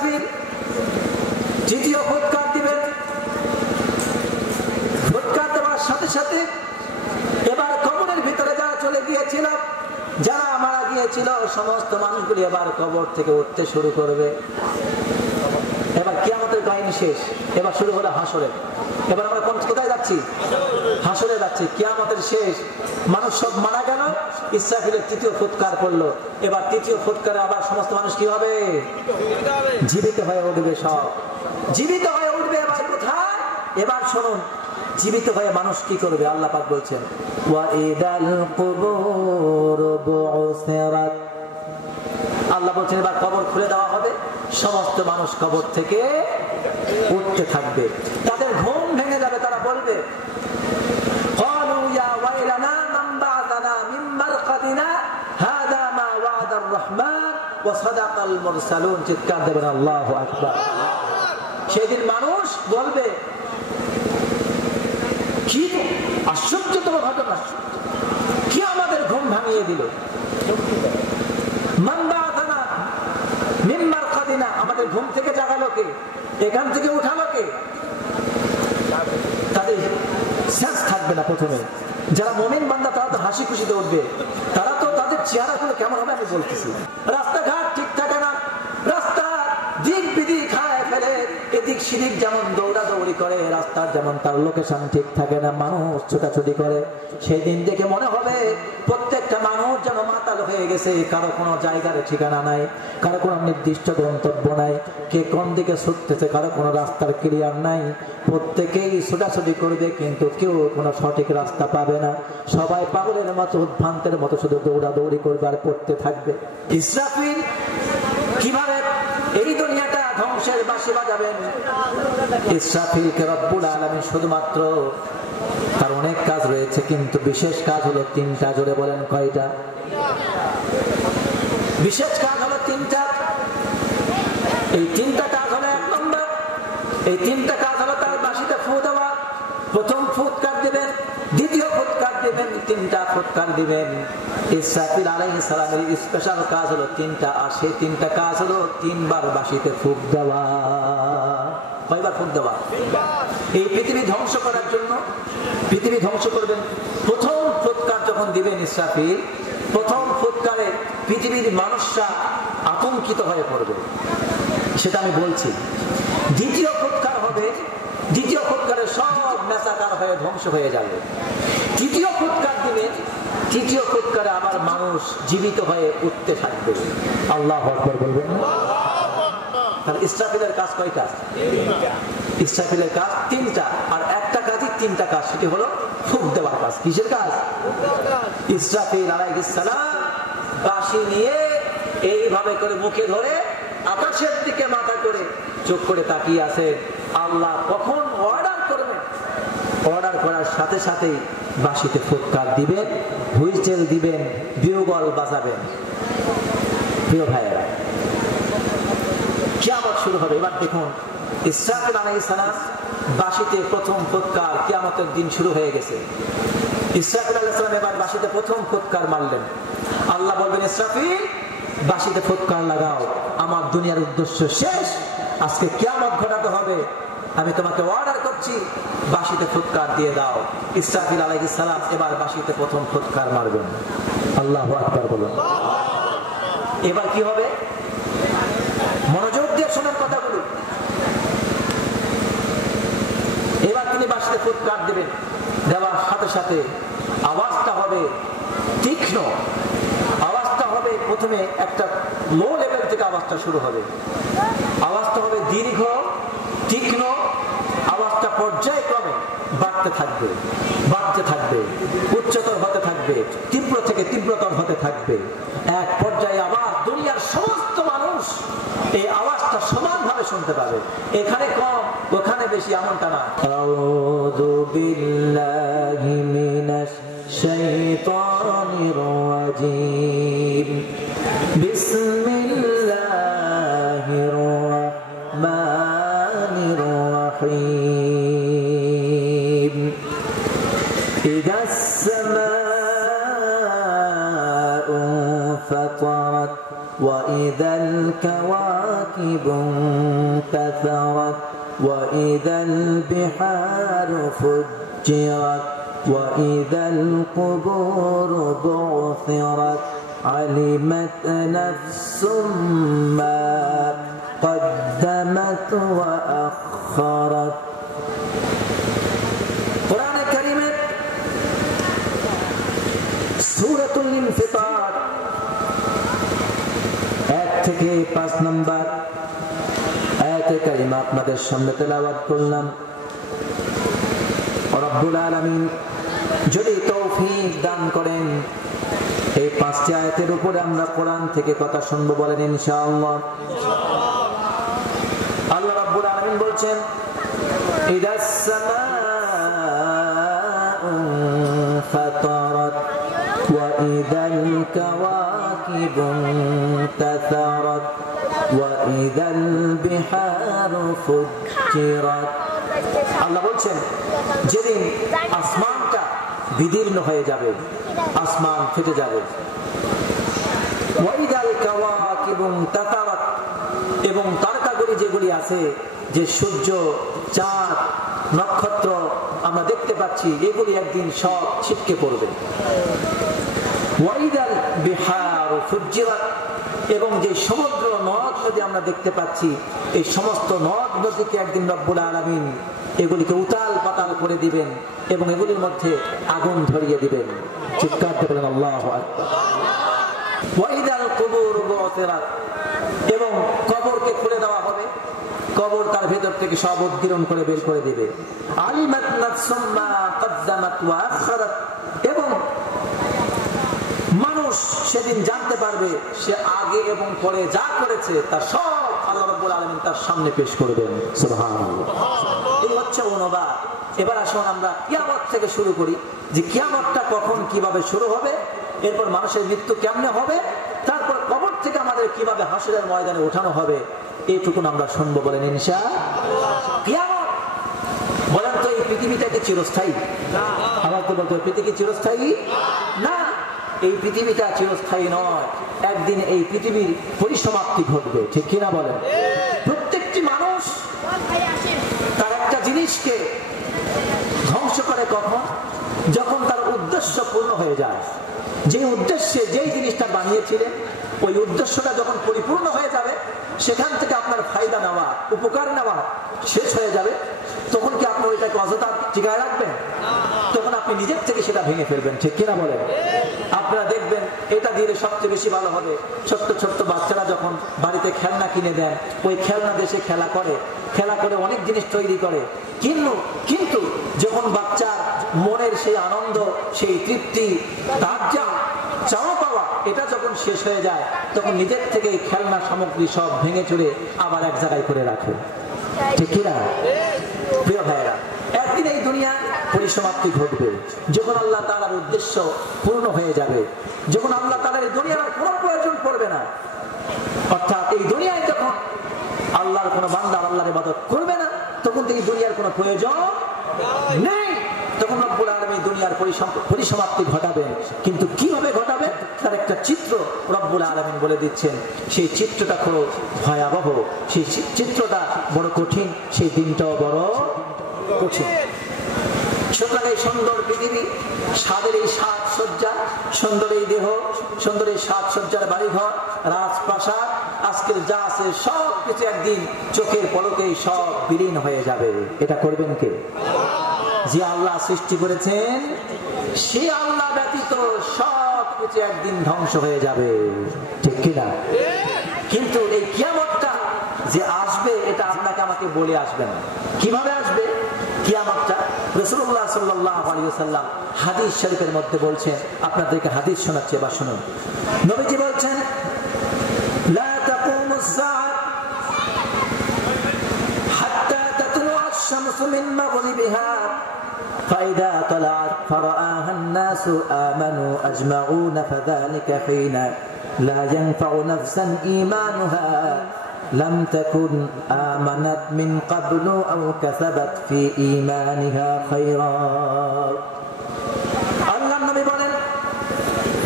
ইসরাফিল তৃতীয় ফুৎকার দিবেন। ফুৎকার দেওয়ার সাথে সাথে এবার কবরের ভিতরে যারা চলে গিয়েছিল, যারা মারা গিয়েছিল, সমস্ত মানুষগুলি এবার কবর থেকে উঠতে শুরু করবে। এবার কিয়ামতের কাহিনী শেষ, এবার শুরু হলো হাসরের। এবার আমরা কোথায় যাচ্ছি? হাসরে যাচ্ছি। কিয়ামতের শেষ, মানুষ সব মারা গেল, ইসরাফিলের তৃতীয় ফুৎকার পড়লো। এবার তৃতীয় ফুৎকারে আবার সমস্ত মানুষ কি হবে? জীবিত হয়ে উঠবে, সব জীবিত হয়ে উঠবে। এবার কোথায়? এবার শুনুন, জীবিত হয়ে মানুষ কি করবে? আল্লাহ পাক বলছেন, ওয়াইদাল কুবুর বুসিরাত। আল্লাহ বলছেন এবার কবর খুলে দেওয়া হবে, সমস্ত মানুষ কবর থেকে উঠতে থাকবে, তাদের ঘুম ভেঙে যাবে। তারা বলবে, ক্বালু ইয়া ওয়াইলানা মান বা'আসানা মিন মারকাদিনা হাযা মা ওয়া'দার রহমান ওয়া সাদাকাল মুরসালুন। চিৎকার দেবেন আল্লাহু আকবার। সেদিন মানুষ বলবে, কি আশ্চর্যতম ঘটনা, কি আমাদের ঘুম ভাঙিয়ে দিল। মান বা'আসানা মিন মারকাদিনা, আমাদের ঘুম থেকে জাগালো কে? এখান থেকে উঠালো কে? তাদের সেন্স থাকবে না। প্রথমে যারা মুমিন বান্দা তারা তো হাসি খুশিতে উঠবে, তারা তো তাদের চেহারাগুলো কেমন হবে আমি বলতেছি। রাস্তাঘাট ঠিক থাকে না, রাস্তা দিক বিদিক খায় ফেলে, এদিক সেদিক যেমন দৌড়াদৌড়ি করে, রাস্তার যেমন তার লোকেশন ঠিক থাকে না, মানুষ ছোটাছুটি করে। সেই দিন দেখে মনে হবে প্রত্যেকটা মানুষ যেন মাতাল হয়ে গেছে, কারো কোনো জায়গার ঠিকানা নাই, কারো কোনো নির্দিষ্ট গন্তব্য নাই, কে কোন দিকে ছুটতেছে কারো কোনো রাস্তার ক্লিয়ার নাই। প্রত্যেকেই ছোটাছুটি করবে, কিন্তু কেউ কোনো সঠিক রাস্তা পাবে না। সবাই পাগলের মতো, উদ্ভ্রান্তের মতো শুধু দৌড়াদৌড়ি করবে আর পড়তে থাকবে। ইসরাফিল কিভাবে এই দুনিয়াটা ধ্বংসের বাঁশি বাজাবেন? ইসরাফিলকে রব্বুল আলামিন শুধুমাত্র, তার অনেক কাজ রয়েছে, কিন্তু বিশেষ কাজ হলো তিনটা। জোরে বলেন কয়টা? বিশেষ কাজ হলো তিনটা। এই তিনটা কাজ হলো, এক নম্বর, এই তিনটা কাজ হলো তার বাঁশিতে ফু দেওয়া। প্রথম ফুৎকার দিবেন, দ্বিতীয় ফুৎকার দিবেন, তিনটা ফুৎকার দিবেন। ইসরাফিল আলাইহিস সালামের স্পেশাল কাজ হলো তিনটা, আর সেই তিনটা কাজ হলো তিনবার বাঁশিতে ফুঁক দেওয়া। কয়বার ফুঁক দেওয়া? এই পৃথিবী ধ্বংস করার জন্য, পৃথিবী ধ্বংস করবেন। প্রথম ফুৎকার যখন দিবেন ইসরাফিল, প্রথম ফুৎকারে পৃথিবীর মানুষরা আতঙ্কিত হয়ে পড়বে, সেটা আমি বলছি। দ্বিতীয় ফুৎকার হবে, দ্বিতীয় ফুৎকারে সব মেসাকার হয়ে ধ্বংস হয়ে যাবে। তৃতীয় ফুৎকার দিবেন, তৃতীয় ফুৎকারে আবার মানুষ জীবিত হয়ে উঠতে থাকবে। আল্লাহু আকবার বলবেন। তাহলে ইসরাফিলের কাজ কয়টা? ইসরাফিলের কাজ তিনটা, আর একটা কাজই তিনটা কাজ, সেটি হলো ফুঁক দেওয়ার কাজ। কিসের কাজ? ইসরাফিল আলাইহিস সালাম বাঁশি নিয়ে এইভাবে করে মুখে ধরে আকাশের দিকে মাথা করে চোখ করে তাকিয়ে আছে। আল্লাহ কখন অর্ডার করবেন, অর্ডার করার সাথে সাথেই বাঁশিতে ফুৎকার দিবেন, হুইসেল দিবেন, বিউগল বাজাবেন। প্রিয় ভাইয়েরা, কিয়ামত শুরু হবে। এবার দেখুন, ইসরাফিল আলাইহিস সালাম বাঁশিতে প্রথম ফুৎকার, কিয়ামতের দিন শুরু হয়ে গেছে। ইসরাফিল আলাইহিস সালাম এবার বাঁশিতে প্রথম ফুৎকার মারলেন। আল্লাহ বলবেন, ইসরাফিল বাঁশিতে ফুৎকার লাগাও, আমার দুনিয়ার উদ্দেশ্য শেষ, আজকে কিয়ামত ঘটাতে হবে, আমি তোমাকে অর্ডার করছি, বাঁশিতে ফুৎকার দিয়ে দাও। ইসরাফিল আলাইহিস সালাম এবার বাঁশিতে প্রথম ফুৎকার মারবেন। আল্লাহু আকবার বলুন। এবার কি হবে? মনোযোগ দিয়ে শোনেন কথাগুলো। এবার তিনি বাঁশিতে ফুৎকার দিবেন, দেওয়ার সাথে সাথে আওয়াজটা হবে তীক্ষ্ণ, আওয়াজটা হবে প্রথমে একটা লো লেভেল থেকে আওয়াজটা শুরু হবে, আওয়াজটা হবে দীর্ঘ, তীক্ষ্ণ, আওয়াজটা পর্যায়ক্রমে বাড়তে থাকবে, বাড়তে থাকবে, উচ্চতর হতে থাকবে, তীব্র থেকে তীব্রতর হতে থাকবে। এক পর্যায়ে আবার দুনিয়ার সমস্ত মানুষ এই আওয়াজটা সমানভাবে শুনতে পাবে, এখানে কম ওখানে বেশি এমনটা না। আউযু বিল্লাহি মিনাশ শাইতানির রাজীম। বিসমিল্লাহির রাহমানির রাহিম। ইযাস সামাউ ফাতারাত ওয়া ইযাল الكواكب انتثرت وإذا البحار فجرت وإذا القبور بعثرت علمت نفس ما قدمت وأخرت قرآن الكريم سورة الانفطار 1 থেকে 5 নম্বর আয়াতে কারিমা আপনাদের সামনে তেলাওয়াত করলাম। রব্বুল আলামিন যদি তৌফিক দান করেন এই 5টি আয়াতের উপরে আমরা কোরআন থেকে কথা শুনবো, বলেন ইনশাআল্লাহ। আল্লাহ রাব্বুল আলামিন বলছেন ইদাস সামাউ ফাতারাত ওয়া ইদাল কাওয়াকিবু তাসারাত ওয়া ইদাল বিহারু ফুজ্জিরাত। আল্লাহ বলছেন যেদিন আসমানটা বিদীর্ণ হয়ে যাবে, আসমান ফেটে যাবে, এবং তারকাগুলি যেগুলি আছে, যে সূর্য চাঁদ নক্ষত্র আমরা দেখতে পাচ্ছি, এগুলি একদিন সব ছিটকে পড়বে। ওয়াইদাল বিহার ফুজ্জিরাত, এবং যে সমুদ্র নদ নদী আমরা দেখতে পাচ্ছি, এই সমস্ত নদ নদীকে একদিন রব্বুল আলামিন এগুলিকে উতাল পাতাল করে দিবেন এবং এগুলির মধ্যে আগুন ধরিয়ে দিবেন। চিৎকার করে বলেন আল্লাহু আকবার। ওয়াইদাল কুবুর বুতিরাত, এবং কবরকে খুলে দেওয়া হবে, কবর তার ভেতর থেকে সব উদ্গীরণ করে বের করে দিবে। আলিমাত নাফসুম মা কদ্দামাত ওয়া আখরাত, এবং মানুষ সেদিন জানতে পারবে সে আগে এবং পরে যা করেছে তার সব আল্লাহ রাব্বুল আলামিন তার সামনে পেশ করবেন। সুবহানাল্লাহ। এই হচ্ছে অনুবাদ। এবার আসুন আমরা কিয়ামত থেকে শুরু করি, যে কিয়ামতটা কখন কিভাবে শুরু হবে, এরপর মানুষের মৃত্যু কেমনে হবে, তারপর কবর থেকে আমাদের কিভাবে হাসরের ময়দানে ওঠানো হবে, এইটুকুন আমরা শুনবো, বলেন ইনশাআল্লাহ। কিয়ামত, বলেন তো এই পৃথিবীটা কি চিরস্থায়ী? আমার তো বলতে পৃথিবী চিরস্থায়ী না, এই পৃথিবীটা চিরস্থায়ী নয়, একদিন এই পৃথিবীর পরিসমাপ্তি ঘটবে, ঠিক কিনা বলেন? প্রত্যেকটি মানুষ তার একটা জিনিসকে ধ্বংস করে কখন? যখন তার উদ্দেশ্য পূর্ণ হয়ে যায়। যে উদ্দেশ্যে যেই জিনিসটা বানিয়েছিলেন, ওই উদ্দেশ্যটা যখন পরিপূর্ণ হয়ে যাবে, সেখান থেকে আপনার ফায়দা নেওয়া, উপকার নেওয়া শেষ হয়ে যাবে, তখন কি আপনি ওইটাকে অযথা টিকায় রাখবেন? তখন আপনি নিজের থেকে সেটা ভেঙে ফেলবেন, ঠিক কিনা বলেন? আপনারা দেখবেন এটা দিলে সবচেয়ে বেশি ভালো হবে। ছোট্ট ছোট্ট বাচ্চারা যখন বাড়িতে খেলনা কিনে দেন, ওই খেলনা দেশে খেলা করে অনেক জিনিস তৈরি করে, কিন্তু যখন বাচ্চার মনের সেই আনন্দ, সেই তৃপ্তি, তার যা চাওয়া পাওয়া, এটা যখন শেষ হয়ে যায়, তখন নিজের থেকে খেলনা সামগ্রী সব ভেঙে চুরে আবার এক জায়গায় করে রাখে, ঠিক কিনা? প্রিয় ভাইয়েরা, একদিন এই দুনিয়া পরিসমাপ্তি ঘটবে, যখন আল্লাহ তাআলার উদ্দেশ্য পূর্ণ হয়ে যাবে, যখন আল্লাহ তাআলার এই দুনিয়ার কোনো প্রয়োজন পড়বে না, অর্থাৎ এই দুনিয়ায় যখন আল্লাহর কোনো বান্দা আল্লাহর ইবাদত করবে না, তখন এই দুনিয়ার কোনো প্রয়োজন নেই। তখন রব্বুল আলামিন দুনিয়ার পরিসমাপ্তি ঘটাবেন, কিন্তু কিভাবে ঘটাবে তার একটা চিত্র রব্বুল আলামিন বলে দিচ্ছেন। সেই চিত্রটা খুব ভয়াবহ, সেই চিত্রটা বড় কঠিন, সেই দিনটাও বড় কঠিন। সুতরাং এই সুন্দর পৃথিবী, স্বাদের এই সাজসজ্জা, সুন্দর এই দেহ, সুন্দর এই সাজসজ্জার বাড়িঘর, রাজপ্রাসাদ, আজকের যা আছে সব কিছু একদিন চোখের পলকেই সব বিলীন হয়ে যাবে। এটা করবেন কে? যে আল্লাহ সৃষ্টি করেছেন, সে আল্লাহ ব্যতীত সব কিছু একদিন ধ্বংস হয়ে যাবে, ঠিক কিনা? কিন্তু এই কিয়ামতটা যে আসবে, এটা আপনাকে আমাকে বলে আসবে না। কিভাবে আসবে কিয়ামতটা? রাসূলুল্লাহ সাল্লাল্লাহু আলাইহি ওয়াসাল্লাম হাদিস শরীফের মধ্যে বলছেন, আপনাদেরকে হাদিস শোনাচ্ছি, এবার শুনুন। নবীজি বলছেন, লা তাকুমুস সাআত হাত্তা তাতলুআ আশ-শামসু মিন মাগরিবিহা فإذا طلعت فرآها الناس آمنوا أجمعون فذلك حين لا ينفع نفسا إيمانها لم تكن آمنت من قبل أو كسبت في إيمانها خيرا। আল্লাহ নবী বলেন,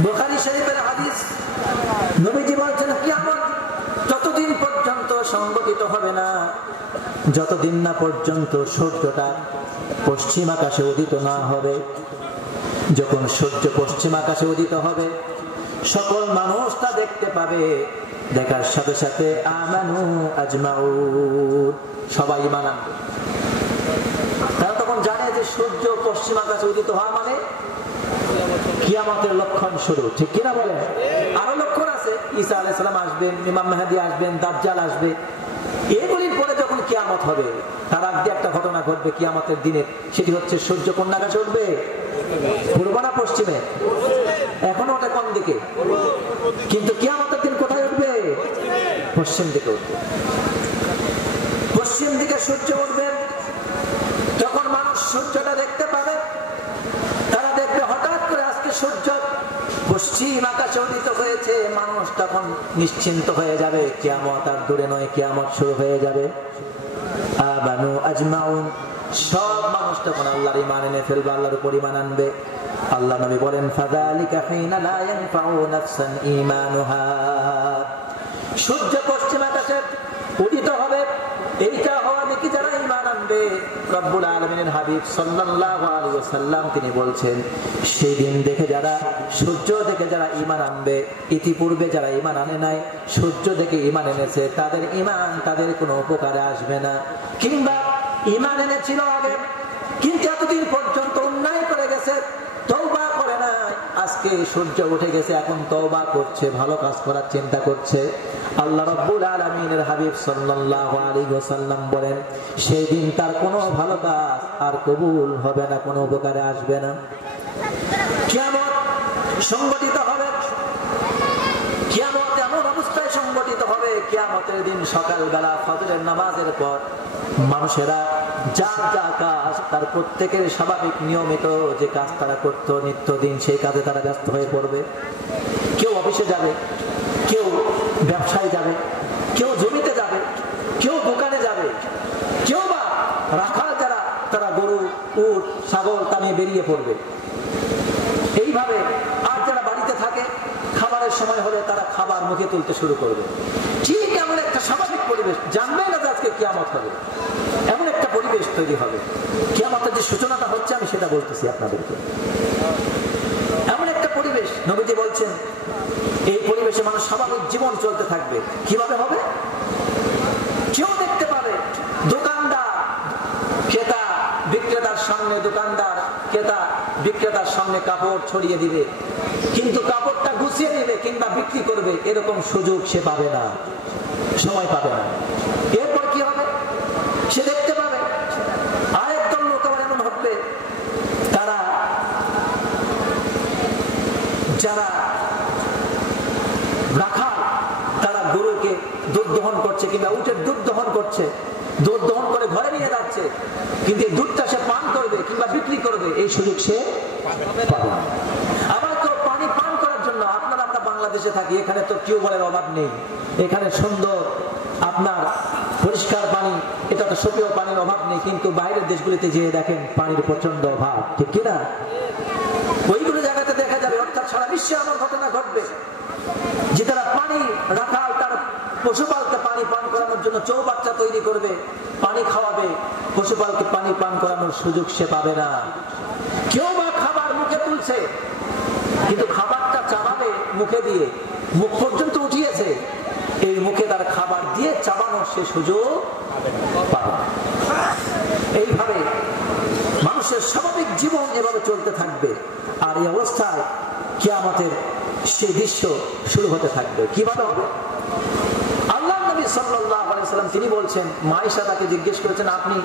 বুখারী শরীফের হাদিস, নবীজি বলেন কিয়ামত ততদিন হবে না যতদিন না পর্যন্ত সূর্যটা পশ্চিম আকাশে উদিত না হবে। যখন সূর্য পশ্চিম আকাশে উদিত হবে সকল মানুষ তা দেখতে পাবে। দেখার সাথে সাথে আমানু আজমাউন, সবাই ঈমান আনবে। তারা তখন জানে যে সূর্য পশ্চিম আকাশে উদিত হওয়া মানে কিয়ামতের লক্ষণ শুরু, ঠিক কিনা বলেন? আরো লক্ষণ আছে, ঈসা আলাইহিস সালাম আসবেন, ইমাম মেহেদী আসবেন, দাজ্জাল আসবে। এগুলির পরে যখন কিয়ামত হবে তার আগে একটা ঘটনা ঘটবে কিয়ামতের দিনে, সেটি হচ্ছে সূর্য কোন আকাশে উঠবে? পূর্ব না পশ্চিমে? এখনো ওটা কোন দিকে? কিন্তু কিয়ামতের দিন কোথায় উঠবে? পশ্চিম দিকে উঠবে। পশ্চিম দিকে সূর্য উঠবে। যখন মানুষ সূর্যটা দেখতে পাবে তারা দেখবে হঠাৎ করে আজকে সূর্য পশ্চিম আকাশে উদিত হয়েছে। মানুষ তখন নিশ্চিন্ত হয়ে যাবে, কিয়ামত আর দূরে নয়, কিয়ামত শুরু হয়ে যাবে। আমানু আজমাউন, সব মানুষ তখন আল্লাহর ঈমান এনে ফেলবে, আল্লাহর উপর ঈমান আনবে। আল্লাহ নবী বলেন ফাযালিকা হিনা লা ইয়ানফাউ নাফসান ঈমানুহা। সূর্য পশ্চিম আকাশে উদিত হবে, এইটা হওয়া নাকি যারা ঈমান আনবে। রব্বুল আলামিনের হাবিব সাল্লাল্লাহু আলাইহি ওয়াসাল্লাম তিনি বলছেন সেই দিন দেখে যারা সূর্য দেখে যারা ঈমান আনবে, ইতিপূর্বে যারা ঈমান আনে নাই সূর্য দেখে ঈমান এনেছে, তাদের ঈমান তাদের কোনো উপকারে আসবে না। কিংবা ঈমান এনেছিল আগে কিন্তু এতদিন পর্যন্ত অন্যায় করে গেছে, তওবা করে না, আজকে সূর্য উঠে গেছে এখন তওবা করছে, ভালো কাজ করার চিন্তা করছে। আল্লাহ রাব্বুল আলামিনের হাবিব সাল্লাল্লাহু আলাইহি ওয়াসাল্লাম বলেন সেই দিন তার কোনো ভালো কাজ আর কবুল হবে না, কোনো উপকারে আসবে না। কিয়ামত সংগঠিত হবে, কিয়ামত এমন অবস্থায় সংগঠিত হবে, কিয়ামতের দিন সকালবেলা ফজরের নামাজের পর মানুষেরা যার যা কাজ তার প্রত্যেকের স্বাভাবিক নিয়মিত যে কাজ তারা করত নিত্যদিন সেই কাজে তারা ব্যস্ত হয়ে পড়বে। কেউ অফিসে যাবে, কেউ ব্যবসায় যাবে, কেউ জমিতে যাবে, কেউ দোকানে যাবে, কেউ বা রাখাল যারা তারা গরু উট ছাগল তা নিয়ে বেরিয়ে পড়বে। এইভাবে আর যারা বাড়িতে থাকে খাবারের সময় হলে তারা খাবার মুখে তুলতে শুরু করবে। ঠিক এমন একটা স্বাভাবিক পরিবেশ, জানবে না যে আজকে কিয়ামত হবে, এমন একটা পরিবেশ তৈরি হবে। কিয়ামতের যে সূচনাটা হচ্ছে আমি সেটা বলতেছি আপনাদেরকে। এমন একটা পরিবেশ নবীজি বলছেন এই পরিবেশে মানুষ স্বাভাবিক জীবন চলতে থাকবে। কিভাবে হবে? কেউ দেখতে পাবে দোকানদার ক্রেতা বিক্রেতার সামনে, দোকানদার ক্রেতা বিক্রেতার সামনে কাপড় ছড়িয়ে দিবে, কিন্তু কাপড়টা গুছিয়ে নেবে কিংবা বিক্রি করবে এরকম সুযোগ সে পাবে না, সময় পাবে না। এরপর কি হবে? সে দেখতে পাবে আরেকদল লোক আবার এমন হবে তারা যারা রাখাল তারা গরুকে দুধ দহন করছে কিংবা উটের দুধ দহন করছে, দুধ দহন করে ঘরে নিয়ে যাচ্ছে, কিন্তু এই দুধটা সে পান করবে কিংবা বিক্রি করবে এই সুযোগ সে পাবে না। আবার কেউ পানি পান করার জন্য, আপনারা আমরা বাংলাদেশে থাকি, এখানে তো টিউবওয়েলের অভাব নেই, এখানে সুন্দর আপনার পরিষ্কার পানি, এটা তো সুপেয় পানির অভাব নেই, কিন্তু বাইরের দেশগুলিতে যেয়ে দেখেন পানির প্রচন্ড অভাব, ঠিক কিনা? ওইগুলো জায়গাতে দেখা যাবে, অর্থাৎ সারা বিশ্বে এমন ঘটনা ঘটবে যে তারা পানি রাখাল তার পশুপালকে পানি পান করানোর জন্য চৌবাচ্চা তৈরি করবে, পানি খাওয়াবে, পশুপালকে পানি পান করানোর সুযোগ সে পাবে না। কেউ বা খাবার মুখে তুলছে কিন্তু খাবারটা চাবাবে মুখে দিয়ে, মুখ পর্যন্ত উঠিয়েছে, এই মুখে তার খাবার দিয়ে চাবানোর সে সুযোগ পাবে না। এইভাবে মানুষের স্বাভাবিক জীবন এভাবে চলতে থাকবে। আর এই অবস্থায় কিয়ামতের সেই দৃশ্য শুরু হতে থাকবে। কিভাবে হবে? আল্লাহ নবী সাল্লাল্লাহু আলাইহি সাল্লাম তিনি বলছেন, মায়েশা তাকে জিজ্ঞেস করেছেন আপনি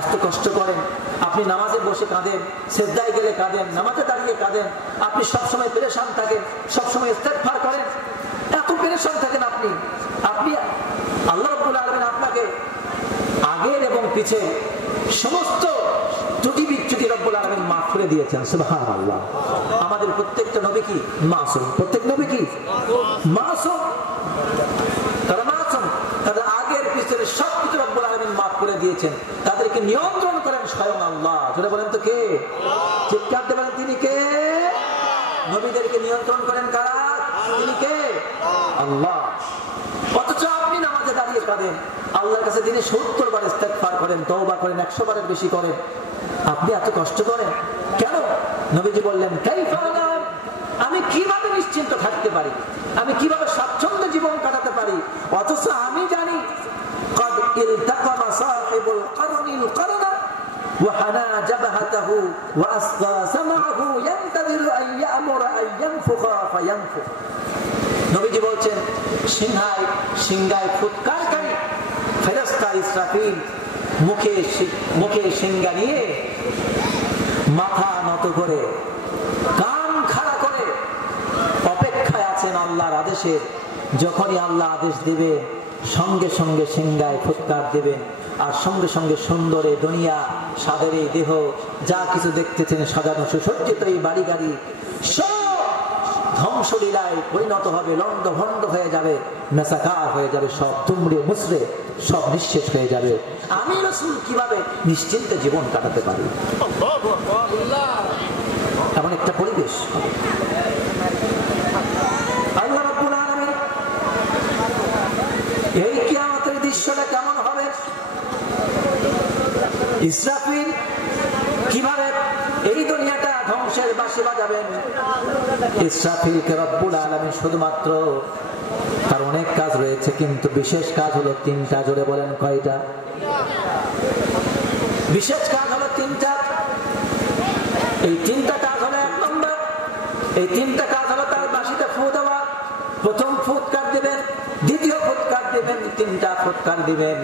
এত কষ্ট করেন, আপনি নামাজে বসে কাঁদেন, সিজদায় গেলে কাঁদেন, নামাজে দাঁড়িয়ে কাঁদেন, আপনি সবসময় পেরেশান থাকেন, সবসময় ইস্তেগফার করেন, এত পেরেশান থাকেন আপনি, আল্লাহ রাব্বুল আলামিন আপনাকে আগের এবং পিছে সমস্ত ত্রুটি বিচ্যুতি রব্বুল আলামিন মাফ করে দিয়েছেন। সুবহানাল্লাহ। আমাদের প্রত্যেকটা নবী কি মাসুম? প্রত্যেক নবী কি মাসুম? তারা মাসুম, তাদের আগের পিছের সবকিছু রব্বুল আলামিন মাফ করে দিয়েছেন। তাদেরকে নিয়ন্ত্রণ করেন স্বয়ং আল্লাহ। জোরে বলেন তো কে? চিৎকার দিয়ে বলেন তিনি কে? নবীদেরকে নিয়ন্ত্রণ করেন কারা? তিনি কে? আল্লাহ। অথচ আপনি নামাজে দাঁড়িয়ে কাঁদেন, আল্লাহর কাছে দিনে 70 বার ইস্তেগফার করেন, তওবা করেন, 100 বারের বেশি করেন, আপনি এত কষ্ট করেন কেন? নবীজি বললেন, কাইফা আনাম, আমি কিভাবে নিশ্চিন্ত থাকতে পারি, আমি কিভাবে স্বাচ্ছন্দ্যে জীবন কাটাতে পারি, অথচ আমি জানি قد التقم صاحب القرن القرن وحنى جبهته وأصغى سمعه ينتظر أن يأمر أن ينفخ فينفخ। নবীজি বলছেন, সিংহায় ফুৎকারকারী ফেরেশতা ইসরাফিল মুখে সিংহা নিয়ে মাথা নত করে কান খাড়া করে অপেক্ষায় আছেন আল্লাহর আদেশের। যখনই আল্লাহ আদেশ দিবে সঙ্গে সঙ্গে সিংহায় ফুৎকার দিবেন, আর সঙ্গে সঙ্গে সুন্দরে দুনিয়া সাদের এই দেহ যা কিছু দেখতেছেন সাজানো সুসজ্জিত এই বাড়ি গাড়ি সব ধ্বংসলীলায় পরিণত হবে, লন্ড ভন্ড হয়ে যাবে, মেসাকার হয়ে যাবে, সব তুমড়ে মুসড়ে সব নিঃশেষ হয়ে যাবে। আমি রাসূল কিভাবে নিশ্চিন্তে জীবন কাটাতে পারি? এমন একটা পরিবেশ। আল্লাহ রাব্বুল আলামিন এই কিয়ামতের দৃশ্যটা কেমন হবে, ইসরাফিল কিভাবে এই দুনিয়াটা ধ্বংসের বাঁশি বাজাবেন। ইসরাফিলকে রব্বুল আলামিন শুধুমাত্র, তার অনেক কাজ রয়েছে কিন্তু বিশেষ কাজ হলো 3টা। জোরে বলেন কয়টা? বিশেষ কাজ হলো 3টা। এই 3টা কাজ হলো, 1 নম্বর, এই 3টা কাজ হলো তার বাঁশিতে ফু দেওয়া। প্রথম ফুৎকার দিবেন, দ্বিতীয় ফুৎকার দিবেন, 3টা ফুৎকার দিবেন।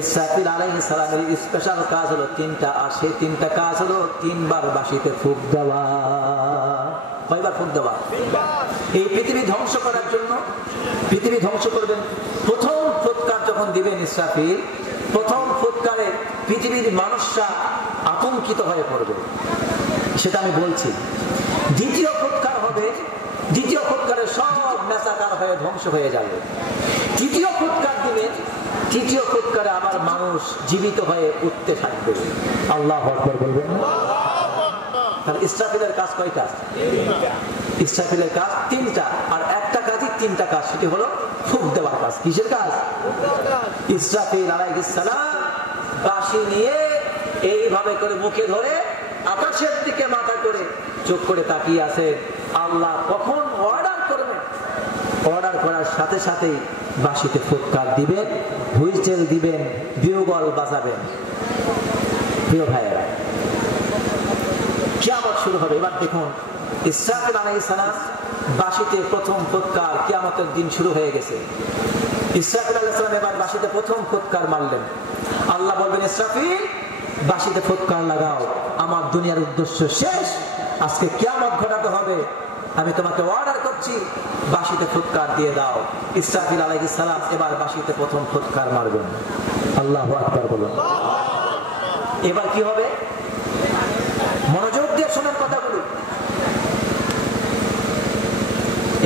ইসরাফিল আলাইহিস সালামের স্পেশাল কাজ হলো 3টা, আর সেই 3টা কাজ হলো 3 বার বাঁশিতে ফুঁক দেওয়া। কয়বার ফুঁক দেওয়া? এই পৃথিবী ধ্বংস করার জন্য, পৃথিবী ধ্বংস করবেন। প্রথম ফুৎকার যখন দিবেন ইসরাফিল, প্রথম ফুৎকারে পৃথিবীর মানুষরা আতঙ্কিত হয়ে পড়বে, সেটা আমি বলছি। দ্বিতীয় ফুৎকার হবে, দ্বিতীয় ফুৎকারে সব মেসাকার হয়ে ধ্বংস হয়ে যাবে। তৃতীয় ফুৎকার দিবেন, তৃতীয় ফুৎকারে আবার মানুষ জীবিত হয়ে উঠতে থাকবে। আল্লাহু আকবার বলবেন। তাহলে ইসরাফিলের কাজ কয়টা? ইসরাফিলের কাজ 3টা, আর একটা কাজই 3টা কাজ, সেটি হলো ফুঁক দেওয়ার কাজ। কিসের কাজ? ইসরাফিল আলাইহিস সালাম বাঁশি নিয়ে এইভাবে করে মুখে ধরে আকাশের দিকে মাথা করে চোখ করে তাকিয়ে আছে। আল্লাহ কখন অর্ডার করবেন, অর্ডার করার সাথে সাথেই বাঁশিতে ফুৎকার দিবেন, হুইসেল দিবেন, বিউগল বাজাবেন। প্রিয় ভাইয়েরা, কিয়ামত শুরু হবে। এবার দেখুন, ইসরাফিল আলাইহিস সালাম বাঁশিতে প্রথম ফুৎকার, কিয়ামতের দিন শুরু হয়ে গেছে। ইসরাফিল আলাইহিস সালাম এবার বাঁশিতে প্রথম ফুৎকার মারলেন। আল্লাহ বলবেন, ইসরাফিল বাঁশিতে ফুৎকার লাগাও, আমার দুনিয়ার উদ্দেশ্য শেষ, আজকে কিয়ামত ঘটাতে হবে, আমি তোমাকে অর্ডার করছি, বাঁশিতে ফুৎকার দিয়ে দাও। ইসরাফিল আলাইহিস সালাম এবার বাঁশিতে প্রথম ফুৎকার মারবেন। আল্লাহু আকবার বলুন। এবার কি হবে? মনোযোগ দিয়ে শোনেন কথাগুলো।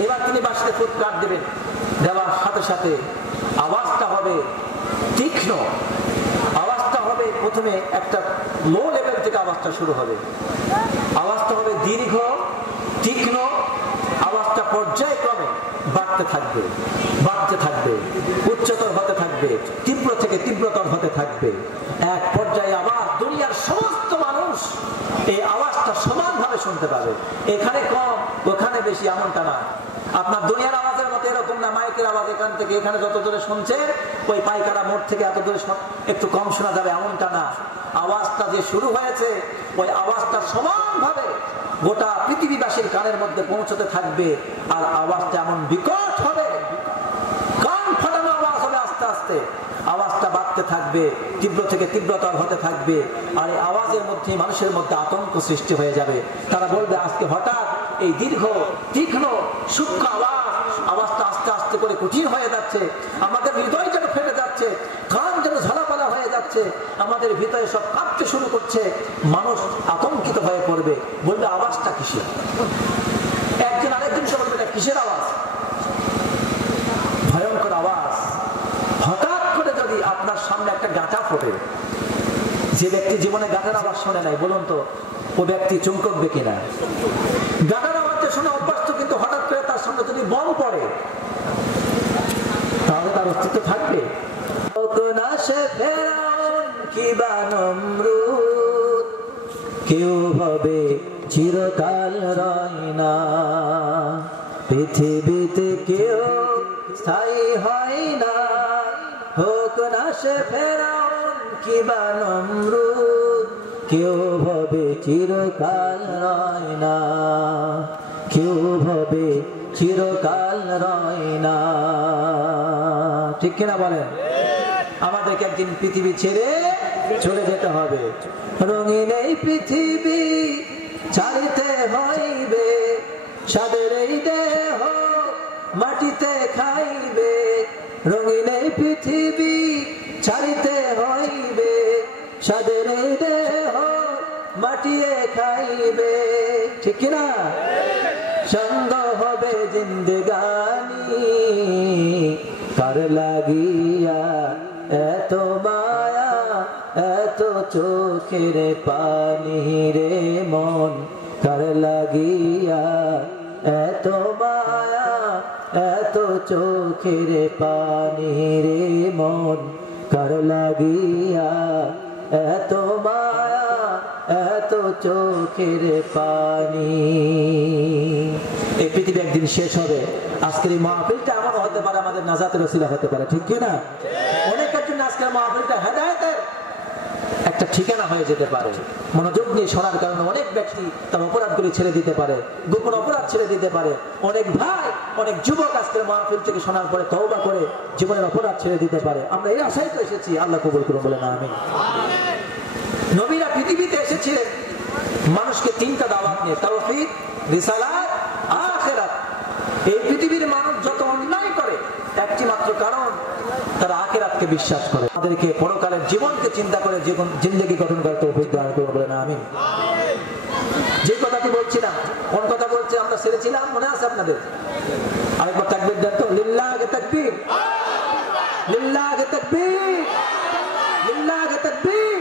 এবার তিনি বাঁশিতে ফুৎকার দিবেন, দেওয়ার সাথে সাথে আওয়াজটা হবে তীক্ষ্ণ, আওয়াজটা হবে প্রথমে একটা লো লেভেল থেকে আওয়াজটা শুরু হবে, আওয়াজটা হবে দীর্ঘ, তীক্ষ্ণ, আওয়াজটা পর্যায়ক্রমে বাড়তে থাকবে, বাড়তে থাকবে, উচ্চতর হতে থাকবে, তীব্র থেকে তীব্রতর হতে থাকবে। এক পর্যায়ে আবার দুনিয়ার সমস্ত মানুষ এই আওয়াজটা সমানভাবে শুনতে পাবে। এখানে কম, ওখানে বেশি, এমনটা না। আপনার দুনিয়ার আওয়াজের মতো এরকম না, মাইকের আওয়াজ এখান থেকে এখানে যত দূরে শুনছে, ওই পাইকারা মোড় থেকে এত দূরে একটু কম শোনা যাবে, এমনটা না। আওয়াজটা যে শুরু হয়েছে, ওই আওয়াজটা সমানভাবে গোটা পৃথিবীবাসীর কানের মধ্যে পৌঁছতে থাকবে। আর আওয়াজটা এমন বিকট হবে, কান ফাটানো আওয়াজ হবে, আস্তে আস্তে আওয়াজটা বাড়তে থাকবে, তীব্র থেকে তীব্রতর হতে থাকবে। আর এই আওয়াজের মধ্যে মানুষের মধ্যে আতঙ্ক সৃষ্টি হয়ে যাবে। তারা বলবে, আজকে হঠাৎ এই দীর্ঘ, তীক্ষ্ণ, সূক্ষ্ম আওয়াজ, আওয়াজটা আস্তে আস্তে করে কঠিন হয়ে যাচ্ছে, আমাদের হৃদয় যেন ফেটে যাচ্ছে, কান যেন ঝালাপালা হয়ে যাচ্ছে, আমাদের ভিতরে সব কাঁপতে শুরু করছে। মানুষ আতঙ্কিত হয়ে পড়বে, বলবে আওয়াজটা কিসের? একজন আরেকজনকে বলবে, এটা কিসের আওয়াজ? ভয়ঙ্কর আওয়াজ। হঠাৎ করে যদি আপনার সামনে একটা গাঁটা ফোটে, যে ব্যক্তি জীবনে গাঁটার আওয়াজ শোনে নাই, বলুন তো ও ব্যক্তি চমকবে কিনা? গাঁটার আওয়াজটা শুনে অভ্যস্ত, কিন্তু হঠাৎ করে তার সামনে যদি বম পড়ে, তাহলে তার অস্তিত্ব থাকবে? সে ফেরাউন কিবা নমরুদ, কেউ হবে চিরকাল রয় না। পৃথিবীতে কেউ স্থায়ী হয় না, হোক না সে ফেরাউন কিবা নমরুদ, কেউ হবে চিরকাল রয় না, কেউ হবে চিরকাল রয় না। ঠিক কিনা বলেন? আমাদেরকে একদিন পৃথিবী ছেড়ে চলে যেতে হবে। রঙিন এই পৃথিবী ছাড়িতে হইবে, সাদের এই দেহ মাটিতে খাইবে। রঙিন এই পৃথিবী ছাড়িতে হইবে, সাদের এই দেহ মাটিয়ে খাইবে। ঠিক কিনা? সঙ্গ হবে জিন্দেগানি, কার লাগিয়া এত মায়া এত চোখের পানি রে মন, কার লাগিয়া এত মায়া এত চোখের পানি রে মন, কার লাগিয়া এত মায়া এত চোখের পানি। এই পৃথিবী একদিন শেষ হবে। আজকের এই মাহফিলটা এমন হতে পারে আমাদের নাজাতের ওসিলা হতে পারে। ঠিক কি না? অনেকের জন্য আজকের মাহফিলটা হেদায়েতের একটা ঠিকানা হয়ে যেতে পারে। মনোযোগ নিয়ে শোনার কারণে অনেক ব্যক্তি তার অপরাধগুলি ছেড়ে দিতে পারে, গোপন অপরাধ ছেড়ে দিতে পারে। অনেক ভাই অনেক যুবক আজকের মাহফিল থেকে শোনার পরে তওবা করে জীবনের অপরাধ ছেড়ে দিতে পারে। আমরা এই আশায় তো এসেছি, আল্লাহ কবুল করুন বলে না আমিন। নবীরা পৃথিবীতে এসেছিলেন মানুষকে তিনটা দাওয়াত নিয়ে, তাওহীদ, রিসালাত, আখিরাত। এই পৃথিবীর মানুষ যত অন্যায় করে একটি মাত্র কারণ, তারা আখিরাতকে বিশ্বাস করে। আমাদেরকে পরকালের জীবনকে চিন্তা করে জিন্দেগি গঠন করে তৌফিক দান করুন বলে না আমিন। যে কথাটি বলছিলাম, কোন কথা বলছি আমরা ছেড়েছিলাম মনে আছে আপনাদের? আরেকবার তাকবীর দেন তো। লিল্লাহি তাকবীর, লিল্লাহি তাকবীর, লিল্লাহি তাকবীর।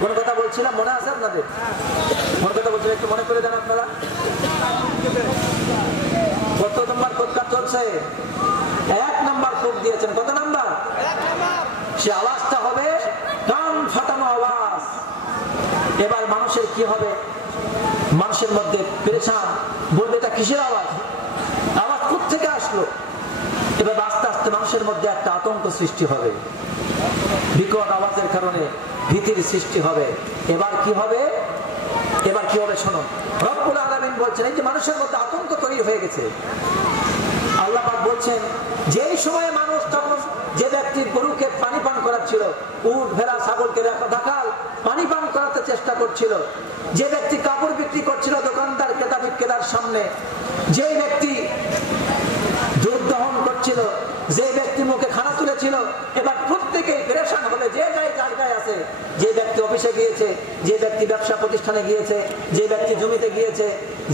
কোন কথা বলছিলাম মনে আছে আপনাদের? কোন কথা বলছিলাম একটু মনে করে দেন আপনারা। কত নম্বর ফুৎকার চলছে? 1 নম্বর ফুৎ দিয়েছেন। কত নাম্বার? সে আওয়াজটা হবে কান ফাটানো আওয়াজ। এবার মানুষের কি হবে? মানুষের মধ্যে পেরেশান, বলবে এটা কিসের আওয়াজ? আওয়াজ কোত্থেকে আসলো? এবার আস্তে আস্তে মানুষের মধ্যে একটা আতঙ্ক সৃষ্টি হবে, বিকট আওয়াজের কারণে ভীতির সৃষ্টি হবে। এবার কি হবে? এবার কি হবে শুনুন। রব্বুল আলামিন বলছেন এই যে মানুষের মধ্যে আতঙ্ক তৈরি হয়ে গেছে, আল্লাহ পাক বলছেন যেই সময়ে মানুষ তখন যে ব্যক্তির গরুকে পানি পান করাচ্ছিল, উট ভেড়া ছাগলকে রাখাল পানি পান করাতে চেষ্টা করছিল, যে ব্যক্তি কাপড় বিক্রি করছিল দোকানদার ক্রেতা বিক্রেতার সামনে, যে ব্যক্তি দুধ দহন করছিল, যে ব্যক্তি মুখে খানা তুলেছিল, এবার প্রত্যেকেই পেরেশান হলে যে জায়গায় আছে, যে ব্যক্তি অফিসে গিয়েছে, যে ব্যক্তি ব্যবসা প্রতিষ্ঠানে গিয়েছে, যে ব্যক্তি জমিতে গিয়েছে,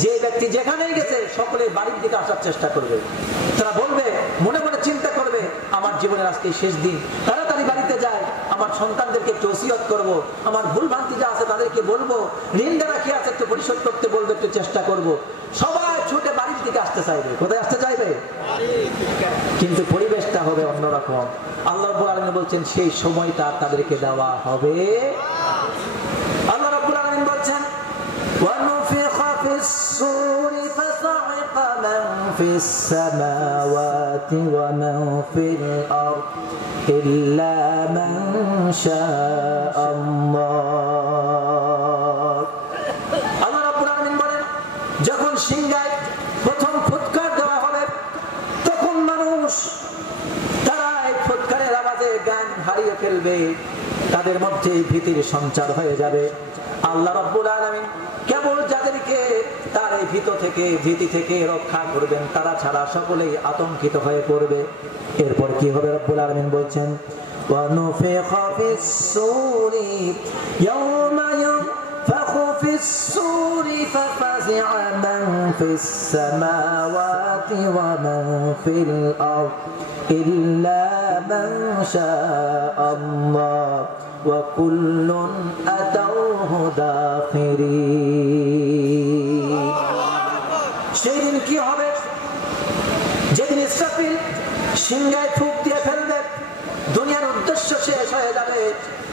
যে ব্যক্তি যেখানেই গেছে সকলে বাড়ির দিকে আসার চেষ্টা করবে। তারা বলবে, মনে মনে চিন্তা করবে আমার জীবনের আজকে শেষ দিন, তাড়াতাড়ি বাড়িতে যায়, আমার সন্তানদেরকে একটু ওসিয়ত করব, আমার ভুল ভ্রান্তি যা আছে তাদেরকে বলবো, ঋণ যারা কি আছে একটু পরিশোধ করতে বলবো, একটু চেষ্টা করব। সবাই ছুটে বাড়ির দিকে আসতে চাইবে। কোথায় আসতে চাইবে? কিন্তু পরিবেশটা হবে অন্যরকম। আল্লাহ রাব্বুল আলামিন বলছেন সেই সময়টা তাদেরকে দেওয়া হবে। আল্লাহ রাব্বুল আলামিন বলছেন ওয়ানুফিখা ফিস-সূরি ফাসা'iqa মান ফিস-সামাওয়াতি ওয়া মান ফিল-আরদ ইল্লা মান শাআল্লাহ। আল্লাহ রাব্বুল আলামিন বলেন যখন সিংহায় প্রথম ফুৎকার দেওয়া হবে তখন মানুষ তারা এই ফুৎকারের আওয়াজে জ্ঞান হারিয়ে ফেলবে, তাদের মধ্যে ভীতির সঞ্চার হয়ে যাবে। আল্লাহ রাব্বুল আলামিন কেবল যাদেরকে তার এই ভীতি থেকে রক্ষা করবেন তারা ছাড়া সকলেই আতঙ্কিত হয়ে পড়বে। এরপর কি হবে? রাব্বুল আলামিন বলছেন ওয়ানুফিখা ফিস-সূরি ইয়াওমা ينفخ في الصور ففزع من في السماوات ومن في الأرض إلا من شاء الله وكل أتوه داخرين। সেদিন কি হবে? যেদিন ইসরাফিল সিংহায় ফুঁক দিয়ে ফেলবে, দুনিয়ার উদ্দেশ্য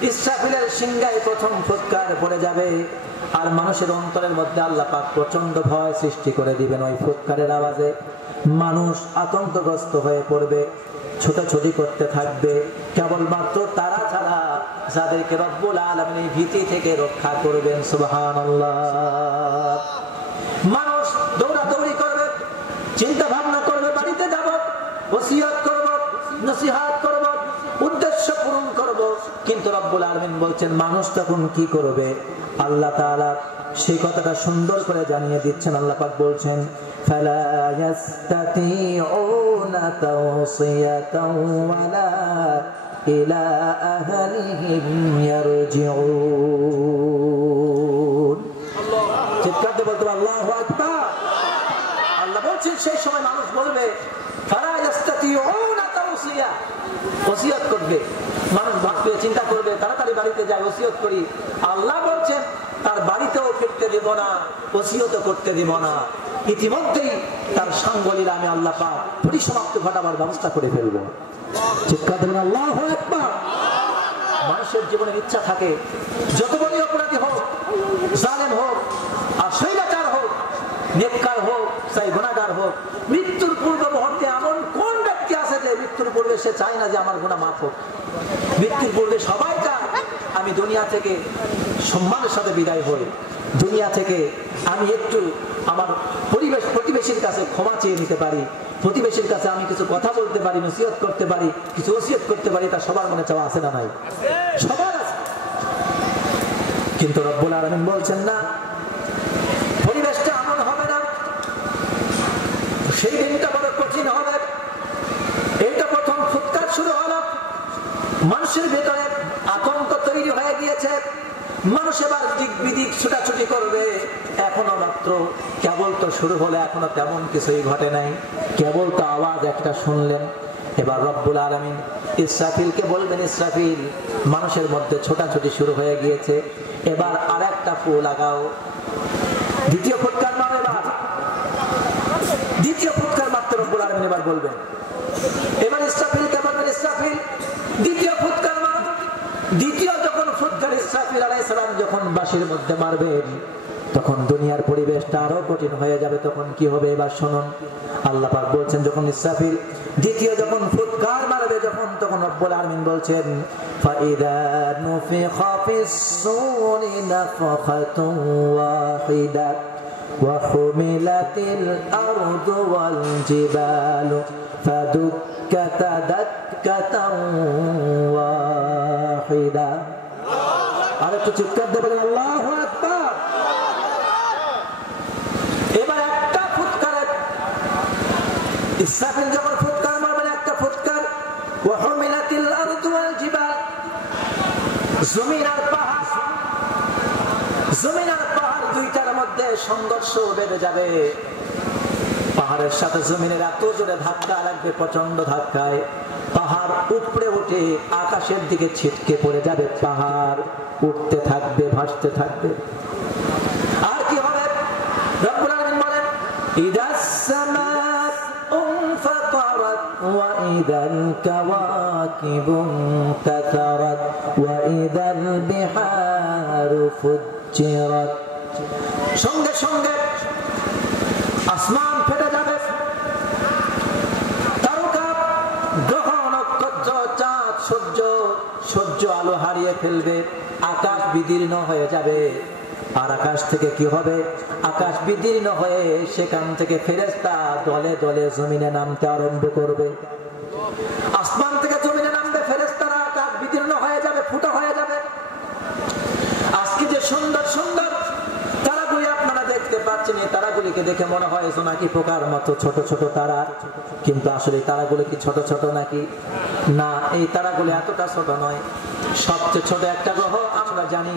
ইসরাফিলের সিংহায় প্রথম ফুৎকার পড়ে যাবে, আর মানুষের অন্তরের মধ্যে আল্লাহ পাক প্রচন্ড ভয় সৃষ্টি করে দিবেন। ওই ফুৎকারের আওয়াজে মানুষ আতঙ্কগ্রস্ত হয়ে পড়বে, ছোটাছুটি করতে থাকবে, কেবলমাত্র তারা ছাড়া যাদেরকে রব্বুল আলামিন এই ভীতি থেকে রক্ষা করবেন। সুবহানাল্লাহ। মানুষ দৌড়াদৌড়ি করবে, চিন্তা ভাবনা করবে, বাড়িতে যাব, ওসিয়ত করব, নসিহত করব, উদ্দেশ্য পূরণ করব, কিন্তু রব্বুল আলামিন বলছেন মানুষ তখন কি করবে? আল্লাহ তাআলা সেই কথাটা সুন্দর করে জানিয়ে দিচ্ছেন। আল্লাহ পাক বলছেন ফালা ইয়াস্তাতিউনা তাওসিয়াতাও ওয়ালা ইলা আহলিহিম ইয়ারজিউন। চিৎকার দিয়ে বলতে আল্লাহু আকবার। আল্লাহ বলছেন সেই সময় মানুষ বলবে ফালা ইয়াস্তাতিউনা তাওসিয়া, ওসিয়ত করবে, মানুষ ভাববে, চিন্তা করবে, তাড়াতাড়ি বাড়িতে যাই, ওসিয়ত করি। আল্লাহ বলছেন তার বাড়িতেও ফিরতে দেব না, ওসিয়ত করতে দেব না, ইতিমধ্যেই তার সাঙ্গলীলা আমি আল্লাহ পাক পরিসমাপ্তি ঘটাবার ব্যবস্থা করে ফেলবো। চিৎকার দেবেন আল্লাহু আকবার। মানুষের জীবনের ইচ্ছা থাকে যত বড় অপরাধী হোক, জালেম হোক, আর স্বৈরাচার হোক, নেককার হোক, চাই গুনাহগার হোক, মৃত্যুর পূর্ব মুহূর্তে এমন কোন ব্যক্তি আছে যে মৃত্যুর পূর্বে সে চায় না যে আমার গুনাহ মাফ হোক? মৃত্যুর পূর্বে সবাই চায় আমি দুনিয়া থেকে সম্মানের সাথে বিদায় হই, দুনিয়া থেকে আমি একটু আমার প্রতিবেশীর কাছে ক্ষমা চেয়ে নিতে পারি, প্রতিবেশীর কাছে আমি কিছু কথা বলতে পারি, নসিহত করতে পারি, কিছু ওসিয়ত করতে পারি। তা সবার মনে চাওয়া আছে না নাই? সবার আছে। কিন্তু রব্বুল আলামিন বলছেন না, পরিবেশটা এমন হবে না, সেই দিনটা বড় কঠিন হবে। এইটা প্রথম ফুৎকার শুরু হলো, মানুষের ভেতরে আতঙ্ক তৈরি হয়ে গিয়েছে, মানুষ এবার দিক বিদিক ছুটাছুটি করবে। এখনো মাত্র কেবল তো শুরু হলে, এখনো তেমন কিছুই ঘটে নাই, কেবল তো আওয়াজ একটা শুনলেন। এবার রব্বুল আলামিন ইসরাফিলকে বলবেন, ইসরাফিল, মানুষের মধ্যে ছোটাছুটি শুরু হয়ে গিয়েছে, এবার আর একটা ফু লাগাও। দ্বিতীয় ফুৎকার মারো। এবার দ্বিতীয় ফুৎকার মারতে রব্বুল আলামিন এবার বলবেন, এবার ইসরাফিলকে বলবেন, ইসরাফিল দ্বিতীয় ফুৎকার মারো। দ্বিতীয় যখন ফুৎকার ইসরাফিল আলাইহিস সালাম যখন বাঁশির মধ্যে মারবেন, তখন দুনিয়ার পরিবেশটা আরো কঠিন হয়ে যাবে। তখন কি হবে এবার শুনুন। আল্লাহ পাক বলছেন যখন ইসরাফিল দ্বিতীয় যখন ফুৎকার মারবে, তখন রব্বুল আলামিন বলছেন ফাইদা নুফিখা ফিস-সূরি নাফখাতুন ওয়াহিদা ওয়া হুমিলাতিল আরদু ওয়াল জিবালু ফাদুক্কাতা দাক্কাতান ওয়াহিদা। আর একটু চিৎকার দিয়ে বলেন আল্লাহু আকবার। এবার একটা ফুৎকার, ইসরাফিল যখন ফুৎকার মারবেন, একটা ফুৎকার, ওয়া হুমিলাতিল আরদু ওয়াল জিবাল, জমিন আর পাহাড়, জমিন আর পাহাড় দুইটার মধ্যে সংঘর্ষ বেড়ে যাবে। পাহাড়ের সাথে জমিনের এত জোরে ধাক্কা লাগবে, প্রচন্ড ধাক্কায় পাহাড় উপরে উঠে আকাশের দিকে ছিটকে পড়ে যাবে, পাহাড় উঠতে থাকবে, ভাসতে থাকবে। আর কি হবে? রব্বুল আলামিন বলেন ইদাস সামাত উনফাতারাত ওয়া ইদাল কাওয়াকিবু ইনতাসারাত ওয়া ইদাল বিহারু ফুজ্জিরাত। সঙ্গে সঙ্গে আসমান ফেটে যাবে, তারকা, গ্রহ, নক্ষত্র, চাঁদ, সূর্য আলো হারিয়ে ফেলবে, আকাশ বিদীর্ণ হয়ে যাবে। আর আকাশ থেকে কি হবে? আকাশ বিদীর্ণ হয়ে সেখান থেকে ফেরেশতা দলে দলে জমিনে নামতে আরম্ভ করবে। আসমান থেকে জমিনে নামবে ফেরেশতারা, আকাশ বিদীর্ণ হয়ে যাবে, ফুটো হয়ে যাবে। আজকে যে সুন্দর সুন্দর তারাগুলি আপনারা দেখতে পাচ্ছেন, এই তারাগুলিকে দেখে মনে হয় নাকি পোকার মতো ছোট ছোট তারা, কিন্তু আসলে তারাগুলি কি ছোট ছোট নাকি? না, এই তারাগুলি এতটা ছোট নয়। সবচেয়ে ছোট একটা গ্রহ আমরা জানি,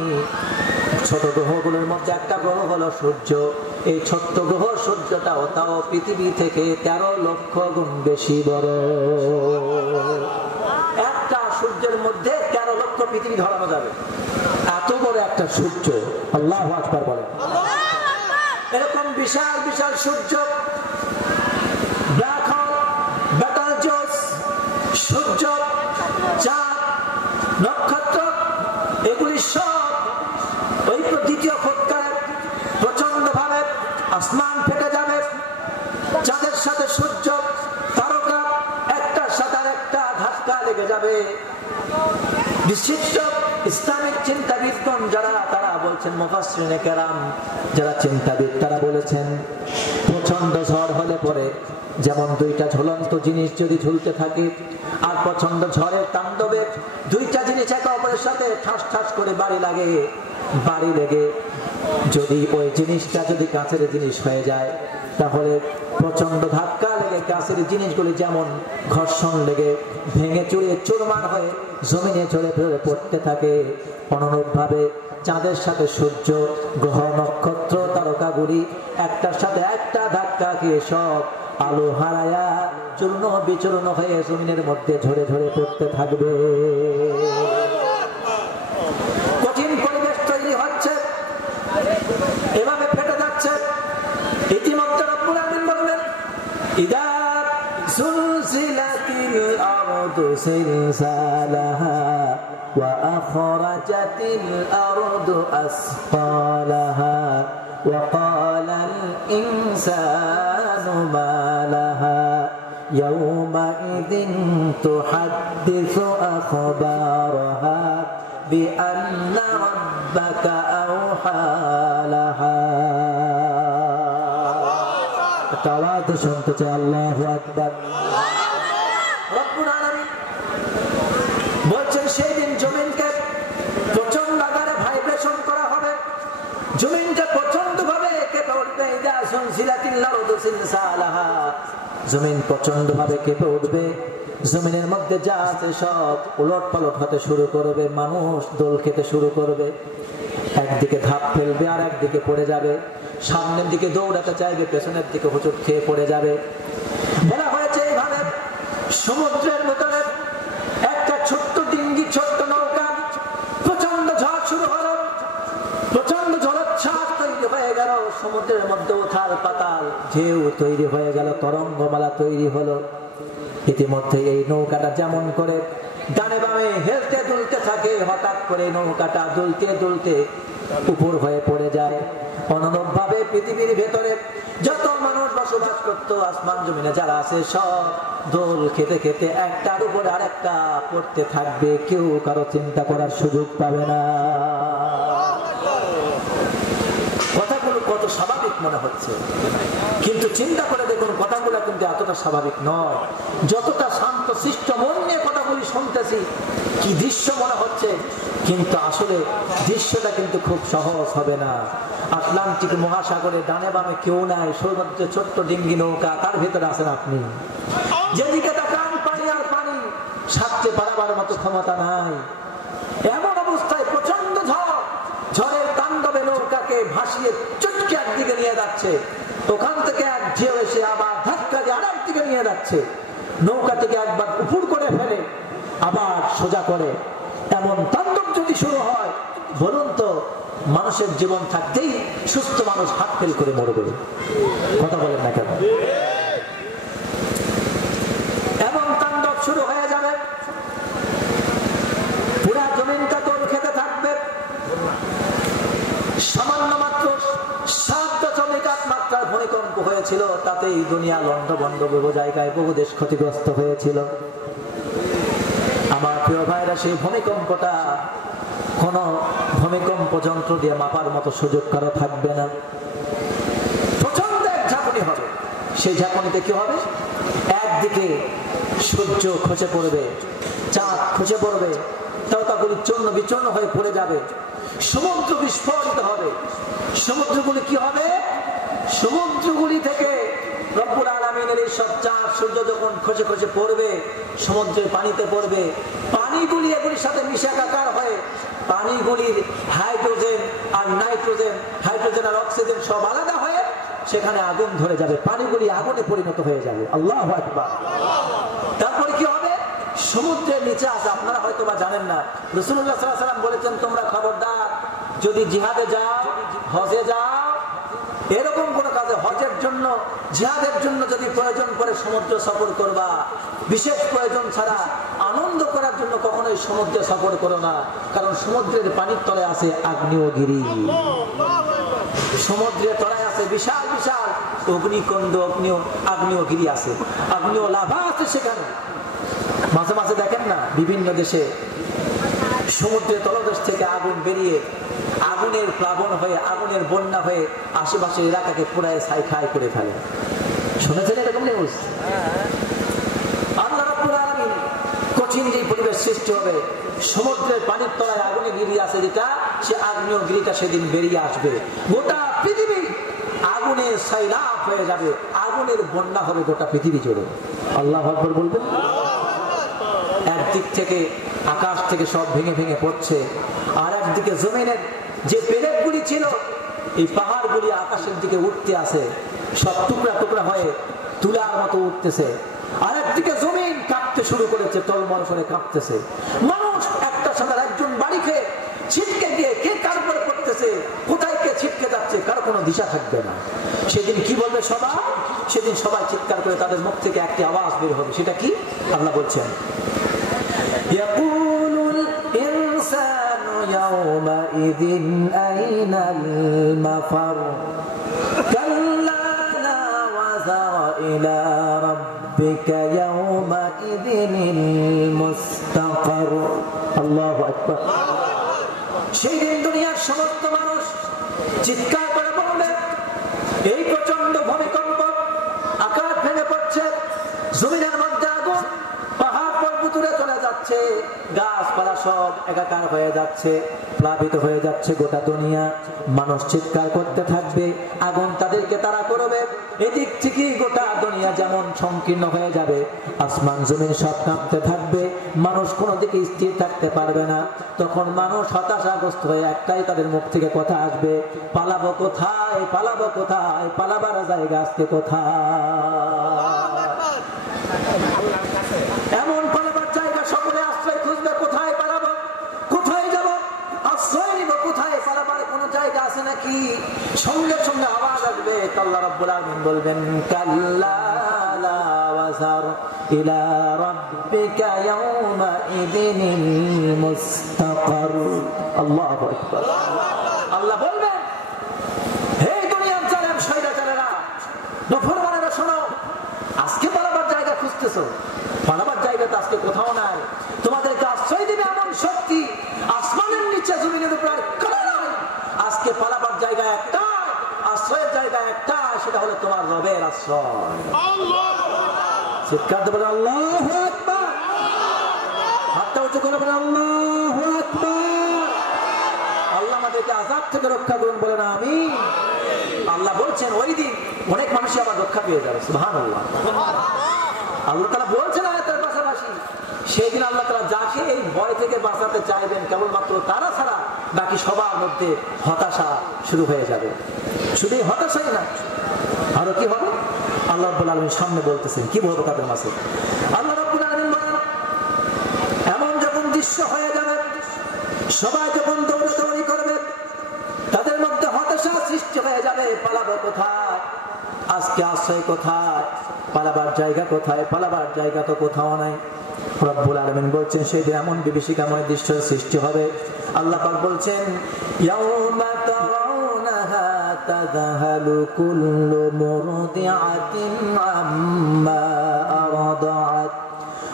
ছোট গ্রহগুলোর মধ্যে একটা গ্রহ হলো সূর্য। এই ছোট্ট গ্রহ সূর্যটাও তাও পৃথিবী থেকে 13 লক্ষ গুণ বেশি বড়। একটা সূর্যের মধ্যে 13 লক্ষ পৃথিবী ধরানো যাবে, এত বড় একটা সূর্য। আল্লাহু আকবার বলেন। এরকম বিশাল বিশাল সূর্য, ব্ল্যাক হোল, বেটালজোস, সূর্য, চাঁদ, নক্ষত্র, ধাক্কা লেগে যাবে। বিশিষ্ট ইসলামিক চিন্তাবিদগণ যারা, তারা বলছেন, মুফাসসিরিনে কেরাম যারা চিন্তাবিদ, তারা বলেছেন প্রচন্ড ঝড় হলে পরে যেমন দুইটা ঝুলন্ত জিনিস যদি ঝুলতে থাকে, আর প্রচন্ড ঝড়ের তাণ্ডবে দুইটা জিনিস একে অপরের সাথে ঠাস ঠাস করে বাড়ি লেগে যদি ওই জিনিসটা যদি কাছের জিনিস হয়ে যায়, তাহলে প্রচন্ড ধাক্কা লেগে কাছের জিনিসগুলি যেমন ঘর্ষণ লেগে ভেঙে চুরে চুরমার হয়ে জমিনে চড়ে পড়তে থাকে, অনুরূপভাবে চাঁদের সাথে সূর্য, গ্রহ, নক্ষত্র, তারকাগুলি একটার সাথে একটা ধাক্কা খেয়ে সব আলো হারায়া চূর্ণ বিচূর্ণ হয়ে জমিনের মধ্যে ঝরে ঝরে পড়তে থাকবে। কঠিন পরিবেশ তৈরি হচ্ছে, এভাবে ফেটে যাচ্ছে। ইতিমধ্যে রব্বুল আমিন বললেন, ইদা সুলসিলাতিল আরদু সিলসালাহা ওয়া আখরাজাতিল আরদু আসফালাহা ওয়া ক্বালাল ইনসানু মা লাহা ইয়াওমাইযিন তুহাদ্দিসু আখবারাহা বিআন্না রাব্বাকা আওহা লাহা। আওয়াজ শুনতে চাই, আল্লাহু আকবার। রব্বুল আলামিন বলছেন সেই দিন জমিনকে প্রচন্ড আকারে ভাইব্রেশন করা হবে, জমিনটা প্রচন্ড ভাবে কেঁপে উঠবে। ইদা সুলসিলাতিল আরদু সিলসালাহা, জমিন প্রচন্ড ভাবে কেঁপে উঠবে, জমিনের মধ্যে যা আছে সব উলট পালট হতে শুরু করবে, মানুষ দোল খেতে শুরু করবে, একদিকে ধাপ ফেলবে আর একদিকে পড়ে যাবে, সামনের দিকে দৌড়াতে চাইবে, পেছনের দিকে হোঁচট খেয়ে পড়ে যাবে। বলা হয়েছে এইভাবে সমুদ্রের ভেতরে একটা ছোট্ট ডিঙ্গি, ছোট্ট নৌকা, প্রচন্ড ঝড় শুরু হলো, প্রচন্ড জলোচ্ছ্বাস তৈরি হয়ে গেল, সমুদ্রের মধ্যে উথাল পাতাল ঢেউ তৈরি হয়ে গেল, তরঙ্গমালা তৈরি হলো। ইতিমধ্যে এই নৌকাটা যেমন করে ডানে বামে হেলতে দুলতে থাকে, হঠাৎ করে নৌকাটা দুলতে দুলতে উপর হয়ে পড়ে যায়। অনুরূপ ভাবে পৃথিবীর ভেতরে যত মানুষ বসবাস করতো, আসমান জমিনে যারা আছে, সব দোল খেতে খেতে একটার উপরে আরেকটা পড়তে থাকবে, কেউ কারো চিন্তা করার সুযোগ পাবে না। কথাগুলো কত স্বাভাবিক মনে হচ্ছে, কিন্তু চিন্তা করে দেখুন কথাগুলো কিন্তু এতটা স্বাভাবিক নয়। যতটা শান্ত শিষ্ট মন নিয়ে কথাগুলি শুনতেছি, কি দৃশ্য মনে হচ্ছে, কিন্তু আসলে দৃশ্যটা কিন্তু খুব সহজ হবে না। আটলান্টিক মহাসাগরে ডানে বামে কেউ নাই, সমুদ্রে ছোট্ট ডিঙ্গি নৌকা, তার ভেতরে আছেন আপনি। যেদিকে তাকান পানি আর পানি, সাথে পারাবার মতো ক্ষমতা নাই। এমন অবস্থায় প্রচন্ড ঝড়, ঝড়ের তাণ্ডবে নৌকাকে ভাসিয়ে চটকে একদিকে নিয়ে যাচ্ছে, ওখান থেকে এক ঢেউ এসে আবার ধাক্কা দিয়ে আরেক দিকে নিয়ে যাচ্ছে, নৌকা থেকে একবার উপর করে ফেলে আবার সোজা করে। এমন তাণ্ডব যদি শুরু হয়, বলুন তো মানুষের জীবন থাকতেই সুস্থ মানুষ হাত ফেল করে মরবে? কথা বলেন না কেন? এমন তাণ্ডব শুরু হয়ে যাবে, পুরা জমিনটা দোল খেতে থাকবে। সামান্য মাত্র 7.8 মাত্রার ভূমিকম্প হয়েছিল, তাতেই দুনিয়া লন্ডভন্ড, বহু জায়গায় বহু দেশ ক্ষতিগ্রস্ত হয়েছিল। আমার প্রিয় ভাইরা, সেই ভূমিকম্পটা কোন ভূমিকম্প যন্ত্র দিয়ে মাপার মতো সুযোগ কারো থাকবে না। প্রচন্ড এক ঝাঁকুনি হবে, সেই ঝাঁকুনিতে কি হবে? একদিকে সূর্য খসে পড়বে, চাঁদ খসে পড়বে, তারকাগুলি চূর্ণ বিচূর্ণ হয়ে পড়ে যাবে, সমুদ্র বিস্ফোরিত হবে। সমুদ্রগুলি কি হবে? সমুদ্রগুলি থেকে রব্বুল আলামিনের এই সব চাঁদ সূর্য যখন খসে খসে পড়বে, সমুদ্রের পানিতে পড়বে, পানিগুলি এগুলির সাথে মিশাকার হয়ে পানিগুলির হাইড্রোজেন আর নাইট্রোজেন, হাইড্রোজেন আর অক্সিজেন সব আলাদা হয়ে সেখানে আগুন ধরে যাবে, পানিগুলি আগুনে পরিণত হয়ে যাবে। আল্লাহু আকবার। তারপরে কি হবে? সমুদ্রের নিচে আছে, আপনারা হয়তো বা জানেন না, রাসূলুল্লাহ সাল্লাল্লাহু আলাইহি ওয়াসাল্লাম বলেছেন, তোমরা খবরদার যদি জিহাদে যাও, হজে যাও, এরকম কোন কাজে, হজের জন্য জিহাদের জন্য যদি প্রয়োজন পড়ে সমুদ্র সফর করবা, বিশেষ প্রয়োজন ছাড়া আনন্দ করার জন্য কখনোই সমুদ্রে সফর করো না, কারণ সমুদ্রের পানির তলে আছে আগ্নেয়গিরি, সমুদ্রের তলায় আছে বিশাল বিশাল অগ্নিকুণ্ড, আগ্নেয়গিরি আছে, আগ্নেয় লাভা আছে সেখানে। মাঝে মাঝে দেখেন না বিভিন্ন দেশে সমুদ্রের তলদেশ থেকে আগুন বেরিয়ে আগুনের প্লাবন হয়ে আগুনের বন্যা হয়ে আশেপাশের এলাকাকে পুরায় ছাই করে ফেলে। শুনেছেন এরকম নিউজ? আল্লাহ রাব্বুল আলামিন কঠিন যে পরিবেশ সৃষ্টি হবে, সমুদ্রের পানির তলায় আগুনে গিরি আছে যেটা, সে আগ্নেয় গিরিটা সেদিন বেরিয়ে আসবে, গোটা পৃথিবী আগুনের সাইলাব হয়ে যাবে, আগুনের বন্যা হবে গোটা পৃথিবী জুড়ে। আল্লাহু আকবার বলবেন। একদিক থেকে আকাশ থেকে সব ভেঙে ভেঙে পড়ছে, আর একদিকে জমিনের যে পেরেকগুলি ছিল এই পাহাড়গুলি আকাশের দিকে উঠতে আছে, সব টুকরা টুকরা হয়ে তুলার মতো উঠতেছে। আর একদিকে জমিন কাঁপতে শুরু করেছে, টলমল করে কাঁপতেছে। মানুষ একটা সাথে একজন বাড়ি খেয়ে ছিটকে গিয়ে কে কার উপরে পড়তেছে, কোথায় কে ছিটকে যাচ্ছে, কারো কোনো দিশা থাকবে না। সেদিন কি বলবে সবাই? সেদিন সবাই চিৎকার করে তাদের মুখ থেকে একটি আওয়াজ বের হবে। সেটা কি? আল্লাহ বলছেন, ইয়াকুলুল ইনসানু ইয়াওমাইযিন আইনাল মাফার কাল্লা লা ওয়াযারা ইলা রাব্বিকা ইয়াওমাইযিনিল মুস্তাকার। আল্লাহু আকবার। সেই দিন দুনিয়ার সমস্ত মানুষ চিৎকার করে বলবে, এই প্রচন্ড ভূমিকম্প, আকাশ ভেঙে পড়ছে, জমিনের মধ্যে আগুন, পাহাড় পর্বত উড়ে চলে যাচ্ছে, গাছপালা সব একাকার হয়ে যাচ্ছে, প্লাবিত হয়ে যাচ্ছে গোটা দুনিয়া। মানুষ চিৎকার করতে থাকবে, আগুন তাদেরকে তাড়া করবে। এদিক থেকে গোটা দুনিয়া যেমন সংকীর্ণ হয়ে যাবে, আসমান জমিন সব কাঁপতে থাকবে, মানুষ কোনো দিকে স্থির থাকতে পারবে না। তখন মানুষ হতাশাগ্রস্ত হয়ে একটাই তাদের মুখ থেকে কথা আসবে, পালাবো কোথায়, পালাবো কোথায়, পালাবার জায়গা আজকে কোথায়? এমন পালাবার জায়গা সকলে আশ্রয় খুঁজবে, কোথায় পালাবো, কোথায় যাব, আশ্রয় নিব কোথায়, পালাবার কোন জায়গা আছে নাকি? সঙ্গে সঙ্গে আওয়াজ আসবে, আল্লাহ রাব্বুল আলামিন বলবেন, কাল্লা লা ওয়াযার ইলা রাব্বিকা ইয়াওমাইযিনিল মুস্তাকার। আল্লাহু আকবার। আল্লাহ বলবেন, হে দুনিয়ার জালেম শয়তানেরা, নফরমানেরা, শোনো, আজকে পালাবার জায়গা খুঁজতেছো, পালাবার জায়গা তো আজকে কোথাও নাই। তোমাদেরকে আশ্রয় দিবে এমন শক্তি আসমানের নিচে জমিনের উপর আর কোনো নাই। আজকে পালাবার জায়গা একটা, আশ্রয়ের জায়গা একটা, সেটা হলো তোমার রবের আশ্রয়। চিৎকার দেবেন আল্লাহু আকবার। হাতটা উঁচু করে বলেন আল্লাহু আকবার। আল্লাহ আমাদেরকে আযাব থেকে রক্ষা করুন, বলেন আমিন। আল্লাহ বলছেন ওই দিন অনেক মানুষই আবার রক্ষা পেয়ে যাবে। সুবহানাল্লাহ। আল্লাহ তাআলা বলছেন আয়াতের পাশাপাশি, সেই দিন আল্লাহ তাআলা যাকে এই ভয় থেকে বাঁচাতে চাইবেন কেবলমাত্র তারা ছাড়া বাকি সবার মধ্যে হতাশা শুরু হয়ে যাবে। শুধু হতাশাই না, আরো কি হবে? আল্লাহ রাব্বুল আলামিন সামনে বলতেছেন কি বলবো তাদের মাঝে। আল্লাহ রাব্বুল আলামিন বলেন, এমন যখন দৃশ্য হয়ে যাবে, সবাই যখন দৌড়াদৌড়ি করবে, তাদের মধ্যে হতাশা সৃষ্টি হয়ে যাবে, পালাবো কোথায়, আজকে আশ্রয় কোথায়, পালাবার জায়গা কোথায়, পালাবার জায়গা তো কোথাও নাই। রব্বুল আলামিন বলছেন সেদিন এমন বিভীষিকাময় দৃশ্যের সৃষ্টি হবে। আল্লাহ পাক বলছেন, ইয়াউমা তারাউনাহা তাযহালু কুল্লু মুরদিআতিন আম্মা আরদাআত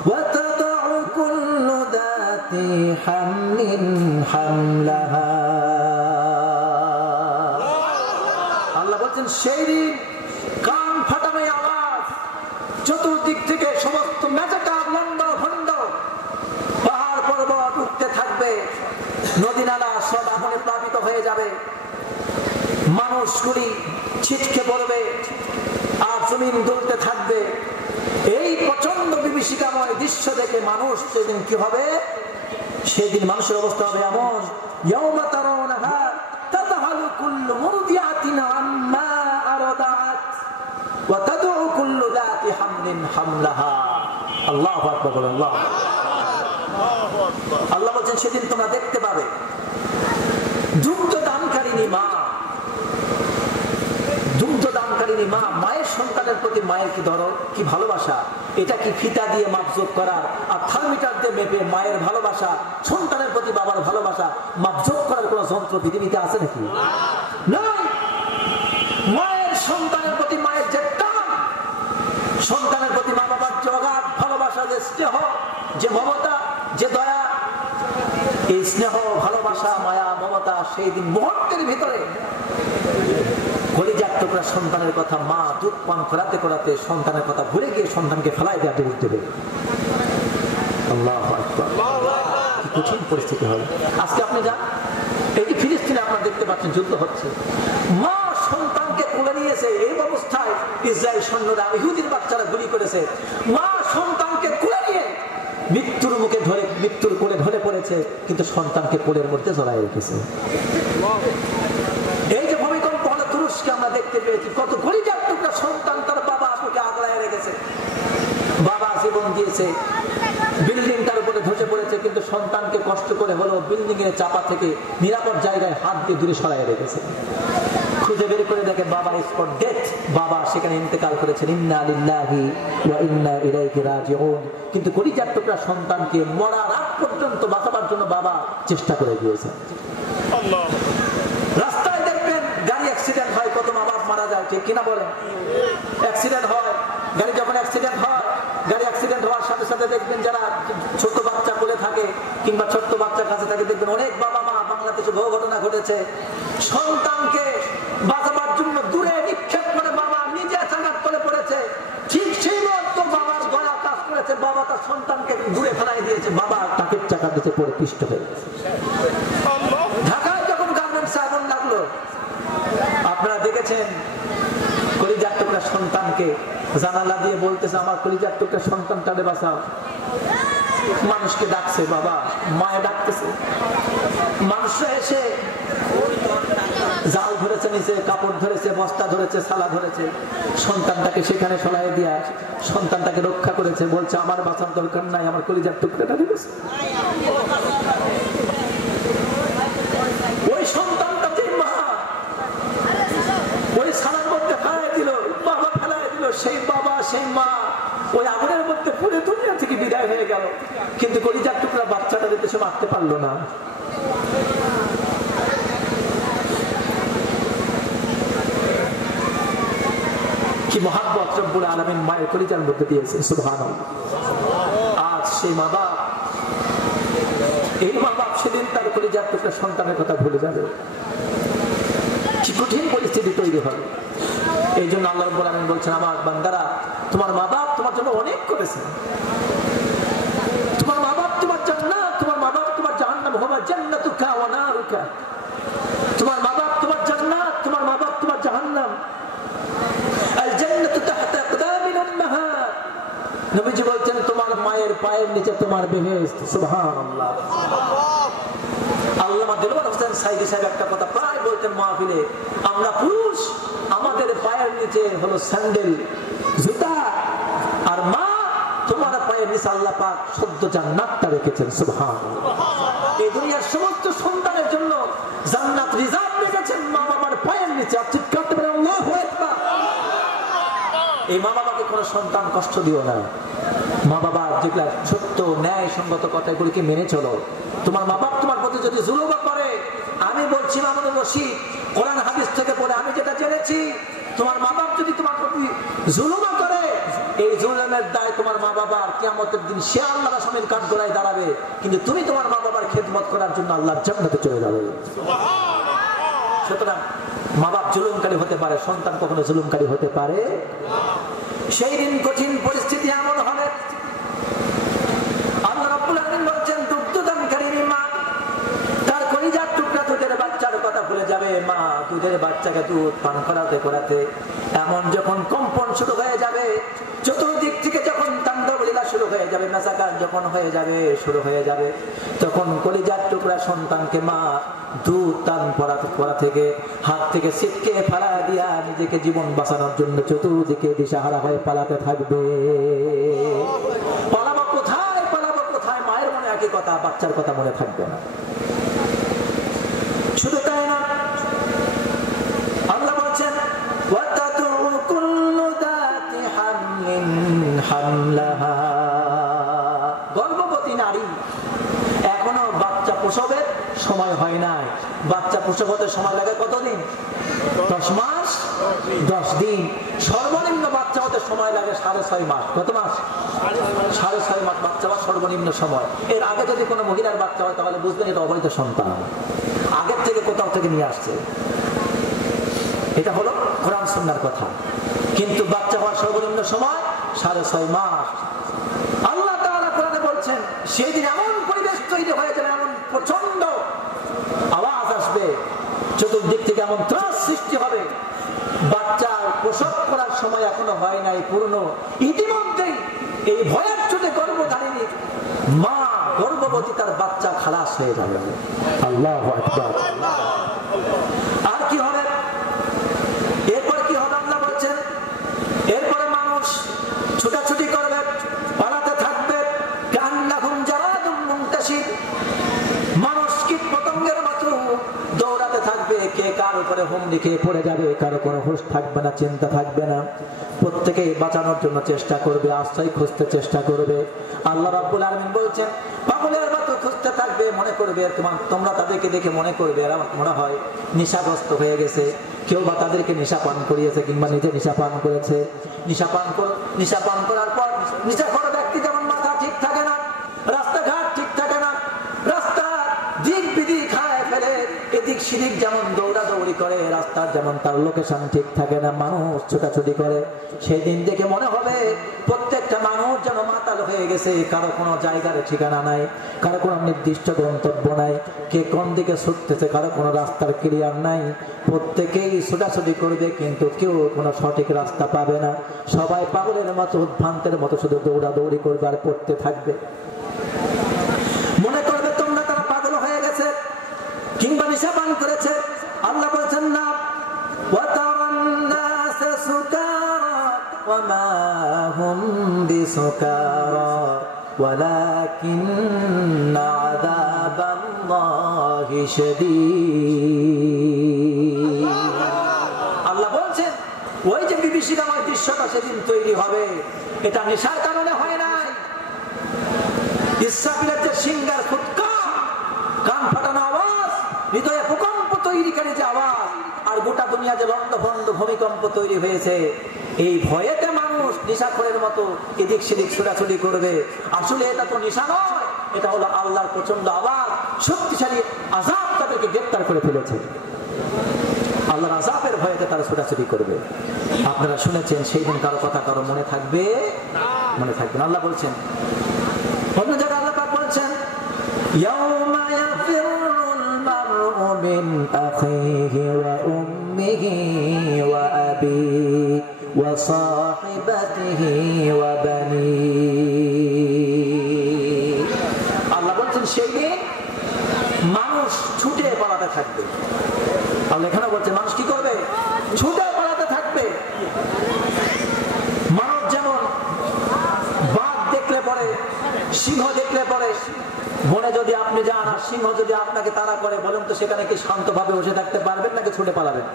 ওয়া তাদউ কুল্লু যাতি হামলিন হামলাহা। আল্লাহ বলছেন সেই দিন কান ফাটানো আওয়াজ, চতুর্দিক থেকে সমস্ত মেজাকার লন্ড ভন্ড, পাহাড় পর্বত উঠতে থাকবে, নদী নালা সব আগুনে প্লাবিত হয়ে যাবে, মানুষগুলি ছিটকে পড়বে, আর জমিন দুলতে থাকবে। এই প্রচন্ড বিভীষিকাময় দৃশ্য দেখে মানুষ সেদিন কি হবে? সেদিন মানুষের অবস্থা হবে এমন, ইয়াউমা তারাউনাহা তাযহালু কুল্লু মুরদিআতিন আম্মা আরদাআত ওয়া তাদউ কুল্লু যাতি হামলিন হামলাহা। আল্লাহু আকবার। আল্লাহ আল্লাহ বলেন সেদিন তোমরা দেখতে পাবে দুগ্ধ দানকারিনী মা, দুগ্ধ দানকারিনী মা, মায়ের সন্তানের প্রতি মায়ের কি দরদ, কি ভালোবাসা, এটা কি ফিতা দিয়ে মাপজোক করার আর থার্মিটার দিয়ে মেপে মায়ের ভালোবাসা, সন্তানের প্রতি বাবার ভালোবাসা মাপজোক করার কোন যন্ত্র পৃথিবীতে আছে নাকি? নাই। মায়ের সন্তানের প্রতি মায়ের যে টান, সন্তানের প্রতি মা বাবার যে অগাধ ভালোবাসা, যে স্নেহ, যে মমতা, যে দয়া, এই স্নেহ, ভালোবাসা, মায়া, মমতা সেই দিন মুহূর্তের ভিতরে কলিজার টুকরা সন্তানের কথা মা দুধ পান করাতে করাতে সন্তানের কথা ভুলে গিয়ে সন্তানকে ফেলাই দেওয়া দূর দেবে। আল্লাহু আকবার, কি কঠিন পরিস্থিতি হবে। আজকে আপনি যান, এই যে ফিলিস্তিনে আপনারা দেখতে পাচ্ছেন যুদ্ধ হচ্ছে, মা সন্তানকে কোলে নিয়েছে, এই অবস্থায় ইসরায়েল সৈন্যরা ইহুদির বাচ্চারা গুলি করেছে, মা সন্তানকে কোলে নিয়ে মৃত্যুর মুখে ধরে, মৃত্যুর কোলে ধরে পড়েছে, কিন্তু সন্তানকে কোলের মধ্যে জড়াই রেখেছে। এই যে ভূমিকম্প হলো তুরস্কে আমরা দেখতে পেয়েছি, কত কলিজার টুকরা সন্তান তার বাবা আপুকে আগলায় রেখেছে, বাবা জীবন দিয়েছে, বিল্ডিং তার উপরে ধসে পড়েছে, কিন্তু সন্তানকে কষ্ট করে হলো বিল্ডিং এর চাপা থেকে নিরাপদ জায়গায় হাত দিয়ে দূরে সরাই রেখেছে। খুঁজে বের করে দেখে বাবা স্পট ডেথ, বাবা সেখানে ইন্তেকাল করেছেন। ইন্না লিল্লাহি ওয়া ইন্না ইলাইহি রাজিউন। কিন্তু কলিজার টুকরা সন্তানকে মরার আগ পর্যন্ত বাঁচাবার জন্য বাবা চেষ্টা করে দিয়েছে। আল্লাহ, রাস্তায় দেখবেন গাড়ি অ্যাক্সিডেন্ট হয়, কত মা বাপ মারা যায়, ঠিক কিনা বলেন? অ্যাক্সিডেন্ট হয়, গাড়ি যখন অ্যাক্সিডেন্ট হয়, গাড়ি অ্যাক্সিডেন্ট হওয়ার সাথে সাথে দেখবেন যারা ছোট বাচ্চা কোলে থাকে কিংবা ছোট্ট বাচ্চার কাছে থাকে, দেখবেন অনেক বাবা মা, বাংলাদেশে বহু ঘটনা ঘটেছে, সন্তানকে বাঁচাবার জন্য দূরে নিক্ষেপ করে বাবা নিজে আঘাত করে পড়েছে। ঠিক সেই মতো বাবার গলা কাজ করেছে, বাবা তার সন্তানকে দূরে ফেলাই দিয়েছে, বাবা টাকের চাকা দিতে পড়ে পিষ্ট হয়ে গেছে। ঢাকায় যখন গার্মেন্টসে আগুন লাগলো, আপনারা দেখেছেন কলিজার টুকরা সন্তানকে জানালা দিয়ে বলতেছে, আমার কলিজার টুকরা সন্তানটারে বাঁচাও। মানুষকে ডাকছে, বাবা মায়ে ডাকতেছে, মানুষরা এসে জাল ধরেছে, নিচে কাপড় ধরেছে, বস্তা ধরেছে, সালা ধরেছে, সন্তানটাকে সেখানে সলাই দিয়া সন্তানটাকে রক্ষা করেছে। বলছে আমার বাঁচার দরকার নাই, আমার কলিজার টুকরাটা দিয়েছে। ওই সন্তানটাকে মা ওই সালার মধ্যে ফেলাই দিল, বাবা ফেলাই দিল, সেই বাবা সেই মা ওই আগুনের মধ্যে পুরো দুনিয়া থেকে বিদায় হয়ে গেল, কিন্তু কলিজার টুকরা বাচ্চাটা দেশে মারতে পারলো না। কি মহাব্বত রব্বুল আলামিন মায়ের কলিজার মধ্যে দিয়েছে, সুবহানাল্লাহ। আজ সেই মা বাপ, এই মা বাপ সেদিন তার কলিজার টুকরা সন্তানের কথা ভুলে যাবে, কি কঠিন পরিস্থিতি তৈরি হবে। এই জন্য আল্লাহ রাব্বুল আলামিন বলছেন, আমার বান্দারা, তোমার মা বাপ তোমার জন্য অনেক করেছে, তোমার মা বাপ তোমার জান্নাত, তোমার মা বাপ তোমার জাহান্নাম, হুমা জান্নাতুকা ওয়া নারুকা। তোমার মা বাপ তোমার জান্নাত, তোমার মা বাপ তোমার জাহান্নাম। আল জান্নাতু তাহতা আকদামিন আন-নাহার। নবীজি বলছেন, তোমার মায়ের পায়ের নিচে তোমার বেহেশত। সুবহানাল্লাহ। আল্লামা দিলওয়ার হোসেন সাইদি সাহেব একটা কথা প্রায় বলতেন মাহফিলে, আমরা পুরুষ, আমাদের পায়ের নিচে হলো স্যান্ডেল, জুতা, আর মা তোমার পায়ের নিচে আল্লাহ পাক সদ্য জান্নাতটা রেখেছেন। সুবহানাল্লাহ। এই দুনিয়ার সমস্ত সন্তানের জন্য জান্নাত রিজার্ভ রেখেছেন মা বাবার পায়ের নিচে। চিৎকার করে আল্লাহু আকবার। এই মা বাবাকে কোনো সন্তান কষ্ট দিও না। মা বাবা যেগুলা সত্য ন্যায় সঙ্গত কথা, এগুলিকে মেনে চলো। তোমার মা বাপ তোমার প্রতি যদি জুলুম করে, আমি বলছি মামুনুর রশিদ, কোরআন হাদিস থেকে পড়ে আমি যেটা জেনেছি, তোমার মা বাপ যদি তোমার প্রতি জুলুম করে, এই জুলুমের দায় তোমার মা বাবার, কিয়ামতের দিন সে আল্লাহর সামনে কাঠগড়ায় দাঁড়াবে, কিন্তু তুমি তোমার মা বাবার খেদমত করার জন্য আল্লাহর জান্নাতে চলে যাবে। সুতরাং মা বাপ জুলুমকারী হতে পারে, সন্তান কখনো জুলুমকারী হতে পারে। সেই দিন কঠিন পরিস্থিতি এমন হবে, আল্লাহ রাব্বুল আলামিন বলছেন, দুগ্ধদানকারী মা তার কলিজার টুকরা দুধের বাচ্চার কথা ভুলে যাবে। মা দুধের বাচ্চাকে দুধ পান করাতে করাতে এমন যখন কম্পন শুরু হয়ে যাবে, চতুর্দিক থেকে যখন তাণ্ডব লীলা শুরু হয়ে যাবে, মেসাকার যখন হয়ে যাবে, শুরু হয়ে যাবে, তখন কলিজার টুকরা সন্তানকে মা দুধ টান পড়া থেকে হাত থেকে ছিটকে ফালা দিয়া নিজেকে জীবন বাঁচানোর জন্য চতুর্দিকে দিশাহারা হয়ে পালাতে থাকবে। পালাবো কোথায়, পালাবো কোথায়, মায়ের মনে একই কথা, বাচ্চার কথা মনে থাকবে না। শুধু তাই না, আল্লাহ বলছেন, ওয়াতাতু কুল্লু যাতি হামলিন হামলাহা। গর্ভবতী নারী এখনো বাচ্চা প্রসবের সময় হয় নাই। বাচ্চা প্রসব হতে সময় লাগে কতদিন? 10 মাস। 10 দিন। সর্বনিম্ন বাচ্চা হতে সময় লাগে 6.5 মাস। কত মাস? 6.5 মাস বাচ্চা হওয়ার সর্বনিম্ন সময়। এর আগে যদি কোনো মহিলার বাচ্চা হয় তাহলে বুঝবেন এটা অবৈধ সন্তান, আগের থেকে কোথাও থেকে নিয়ে আসছে। এটা হলো কোরআন সুন্নাহর কথা। কিন্তু বাচ্চা হওয়ার সর্বনিম্ন সময় 6.5 মাস। আল্লাহ তাআলা কোরআনে বলছেন সেদিন এমন পরিবেশ তৈরি হয়ে যাবে, এমন প্রচন্ড আওয়াজ আসবে, চতুর্দিক থেকে এমন ত্রাস সৃষ্টি হবে, বাচ্চার প্রসব করার সময় এখনো হয় নাই পূর্ণ, ইতিমধ্যেই এই ভয়ের চোটে গর্ভধারিণী মা গর্ভবতী তার বাচ্চা খালাস হয়ে যাবে। আল্লাহু আকবার। আর কি হবে? এরপর কি হবে? আল্লাহ বলছেন এরপরে মানুষ ছুটাছুটি করবে, পালাতে থাকবে, কান্নাহুম জারাদুম মুনতাশির। মানুষ কীট পতঙ্গের মতো দৌড়াতে থাকবে, কে কার উপরে হুমড়ি খেয়ে পড়ে যাবে, কারো কোনো হুঁশ থাকবে না, চিন্তা থাকবে না। প্রত্যেকেই বাঁচানোর জন্য চেষ্টা করবে, আশ্রয় খুঁজতে চেষ্টা করবে। আল্লাহ রাব্বুল আলামিন বলছেন পাগলের মতো খুঁজতে থাকবে, মনে করবে তোমরা তাদেরকে দেখে মনে করবে এরা মনে হয় নেশাগ্রস্ত হয়ে গেছে, কেউ বা তাদেরকে নেশা পান করিয়েছে কিংবা নিজে নেশা পান করেছে। নেশা পান করার পর নেশাখোর ব্যক্তি যেমন মাথা ঠিক থাকে না, রাস্তাঘাট ঠিক থাকে না, রাস্তা দিক বিদিক খায় ফেলে, এদিক সেদিক যেমন দৌড়াদৌড়ি করে, রাস্তার যেমন তার লোকেশন ঠিক থাকে না, মানুষ ছোটাছুটি করে। সেই দিন দেখে মনে হবে প্রত্যেকটা মানুষ যেন মাতাল হয়ে গেছে, কারো কোনো জায়গার ঠিকানা নাই, কারো কোনো নির্দিষ্ট গন্তব্য নাই, কে কোন দিকে ছুটতেছে কারো কোনো রাস্তার ক্লিয়ার নাই। প্রত্যেকেই ছোটাছুটি করবে কিন্তু কেউ কোনো সঠিক রাস্তা পাবে না। সবাই পাগলের মতো উদ্ভ্রান্তের মতো শুধু দৌড়াদৌড়ি করবে আর পড়তে থাকবে। মনে করবে তোমরা তারা পাগল হয়ে গেছে কিংবা নেশা পান করেছে। আল্লাহ বলছেন না, ওয়াতারান নাস সুকারা ওয়া মা হুম বিসুকারা ওয়ালাকিন্না আযাবাল্লাহি শাদীদ। আল্লাহ বলছেন ওই যে বিভীষিকাময় দৃশ্যটা সেদিন তৈরি হবে, এটা নেশার কারণে হয় নাই। ইসরাফিলের যে সিংহার ফুৎকার, কান ফাটানো আওয়াজ, হৃদয়ে ভূকম্প তৈরিকারী যে আওয়াজ, আর গোটা দুনিয়া যে লন্ডভন্ড ভূমিকম্প তৈরি হয়েছে, এই ভয়েতে মানুষ নেশাখোরের মতো এদিক সেদিক ছোটাছুটি করবে। আসলে এটা তো নেশা নয়, এটা হলো আল্লাহর প্রচন্ড আওয়াজ, শক্তিশালী আযাব তাদেরকে গ্রেফতার করে ফেলেছে। আল্লাহর আযাবের ভয়েতে তারা ছোটাছুটি করবে। আপনারা শুনেছেন সেই দিন কারো কথা কারো মনে থাকবে? মনে থাকবে না। আল্লাহ বলছেন অন্য জায়গায়, আল্লাহ পাক বলছেন ইয়াউমা ইয়াফিরুল মার'উ মিন আখিহি ওয়া উম্মিহি ওয়া আবিহি ওয়া সাহিবাতিহি ওয়া বানিহি। আল্লাহ বলছেন সেই দিন মানুষ ছুটে পালাতে থাকবে। আল্লাহ এখানে বলছেন মানুষ কি করবে? ছুটে পালাতে থাকবে। মানুষ যেমন বাঘ দেখলে পরে, সিংহ দেখলে পরে বনে যদি আপনি যান আর সিংহ যদি আপনাকে তাড়া করে, বলেন তো সেখানে কি শান্তভাবে বসে থাকতে পারবেন নাকি ছুটে পালাবেন?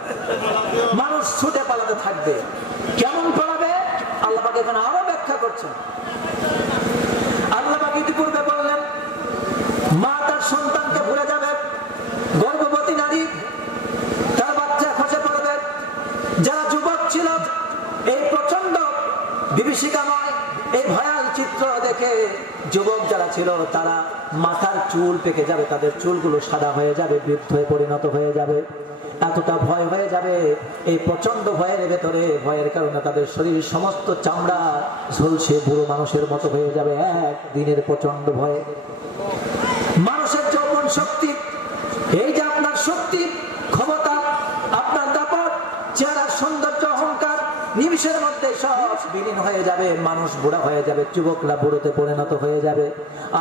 মানুষ ছুটে পালাতে থাকবে। কেমন পালাবে? আল্লাহ পাক এখানে আরো ব্যাখ্যা করছেন। আল্লাহ পাক ইতিপূর্বে বললেন মা তার সন্তানকে ভুলে যাবে, গর্ভবতী নারী তার বাচ্চা খসে পড়বে। যারা যুবক ছিল এই প্রচন্ড বিভীষিকাময় এই ভয়াল চিত্র দেখে যুবক যারা ছিল তারা মাথার চুল পেকে যাবে, তাদের চুলগুলো সাদা হয়ে যাবে, বৃদ্ধ হয়ে পরিণত হয়ে যাবে। এতটা ভয় হয়ে যাবে, এই প্রচন্ড ভয়ের ভেতরে, ভয়ের কারণে তাদের শরীর সমস্ত চামড়া ঝলসে বুড়ো মানুষের মতো হয়ে যাবে একদিনের প্রচন্ড ভয়ে। মানুষের যৌবন শক্তি, এই যে আপনার শক্তি, ক্ষমতা, আপনার দাপট, চেহারা, সৌন্দর্য, অহংকার নিমিষের মধ্যে সব বিলীন হয়ে যাবে। মানুষ বুড়া হয়ে যাবে, যুবকরা বুড়োতে পরিণত হয়ে যাবে।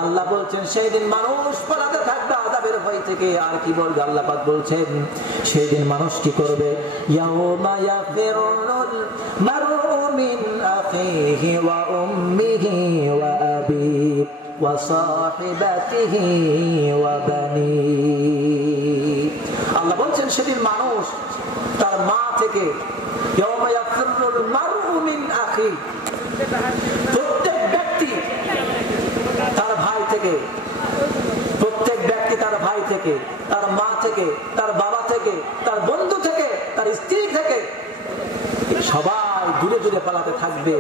আল্লাহ বলছেন সেই দিন মানুষ পালাতে থাকবে আযাবের ভয় থেকে। আর কি বলবে? আল্লাহ পাক বলছেন সেই দিন মানুষ কি করবে? ইয়াউমা ইয়াফিরুল মার'উ মিন আখিহি ওয়া উম্মিহি ওয়া আবিহি ওয়া সাহিবাতিহি ওয়া বানিহি। আল্লাহ বলছেন সেদিন মানুষ তার মা থেকে, ইয়াউমা ইয়াফিরুল মার'উ মিন আখিহি, প্রত্যেক ব্যক্তি তার ভাই থেকে, প্রত্যেক ব্যক্তি তার ভাই থেকে, তার মা থেকে, তার বাবা থেকে, তার বন্ধু থেকে, তার স্ত্রী থেকে, সবাই দূরে দূরে পালাতে থাকবে,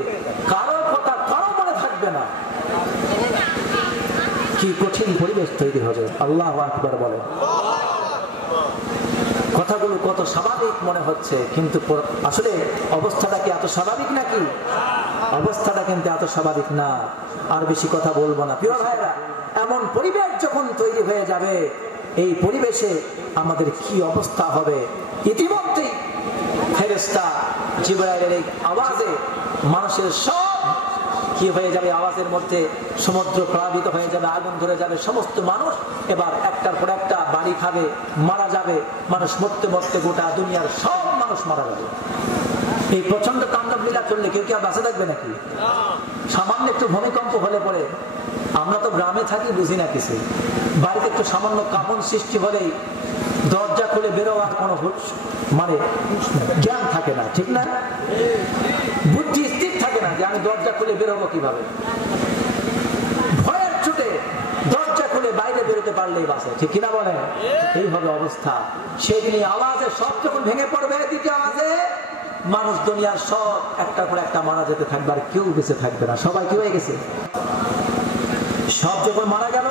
কারো কথা কারো মনে থাকবে না। কি কঠিন পরিবেশ তৈরি হবে। আল্লাহু আকবার বলেন। কথাগুলো কত স্বাভাবিক মনে হচ্ছে, কিন্তু আসলে অবস্থাটা কি এত স্বাভাবিক নাকি? অবস্থাটা কিন্তু এত স্বাভাবিক না। আর বেশি কথা বলবো না প্রিয় ভাইরা। এমন পরিবেশ যখন তৈরি হয়ে যাবে, এই পরিবেশে আমাদের কি অবস্থা হবে? ইতিমধ্যেই ফেরেশতা জিবরাইলের এই আওয়াজে মানুষের সব কি হয়ে যাবে, আওয়াজের মধ্যে সমুদ্র প্লাবিত হয়ে যাবে, আগুন ধরে যাবে, সমস্ত মানুষ এবার একটার পর একটা বাড়ি খাবে, মারা যাবে। মানুষ মরতে মরতে গোটা দুনিয়ার সব মানুষ মারা যাবে। এই প্রচন্ড তাণ্ডব লীলা চললে কেউ কি আর বাঁচে থাকবে নাকি? সামান্য একটু ভূমিকম্প হলে পরে, আমরা তো গ্রামে থাকি, বুঝি না কিছু, বাড়িতে একটু সামান্য কাঁপন সৃষ্টি হলেই দরজা খুলে বেরোয়ার কোনো মানে জ্ঞান থাকে না, ঠিক না? বুদ্ধি স্থির থাকে না যে আমি দরজা খুলে বেরোবো কিভাবে। ভয়ের ছুটে দরজা খুলে বাইরে বেরোতে পারলেই বাঁচে, ঠিক কিনা বলেন? এই হবে অবস্থা। সেই দিনই আওয়াজে সব যখন ভেঙে পড়বে, দ্বিতীয় আওয়াজে মানুষ দুনিয়ার সব একটার পর একটা মারা যেতে থাকবে, আর কেউ বেঁচে থাকবে না। সবাই কি হয়ে গেছে? সব যখন মারা গেল,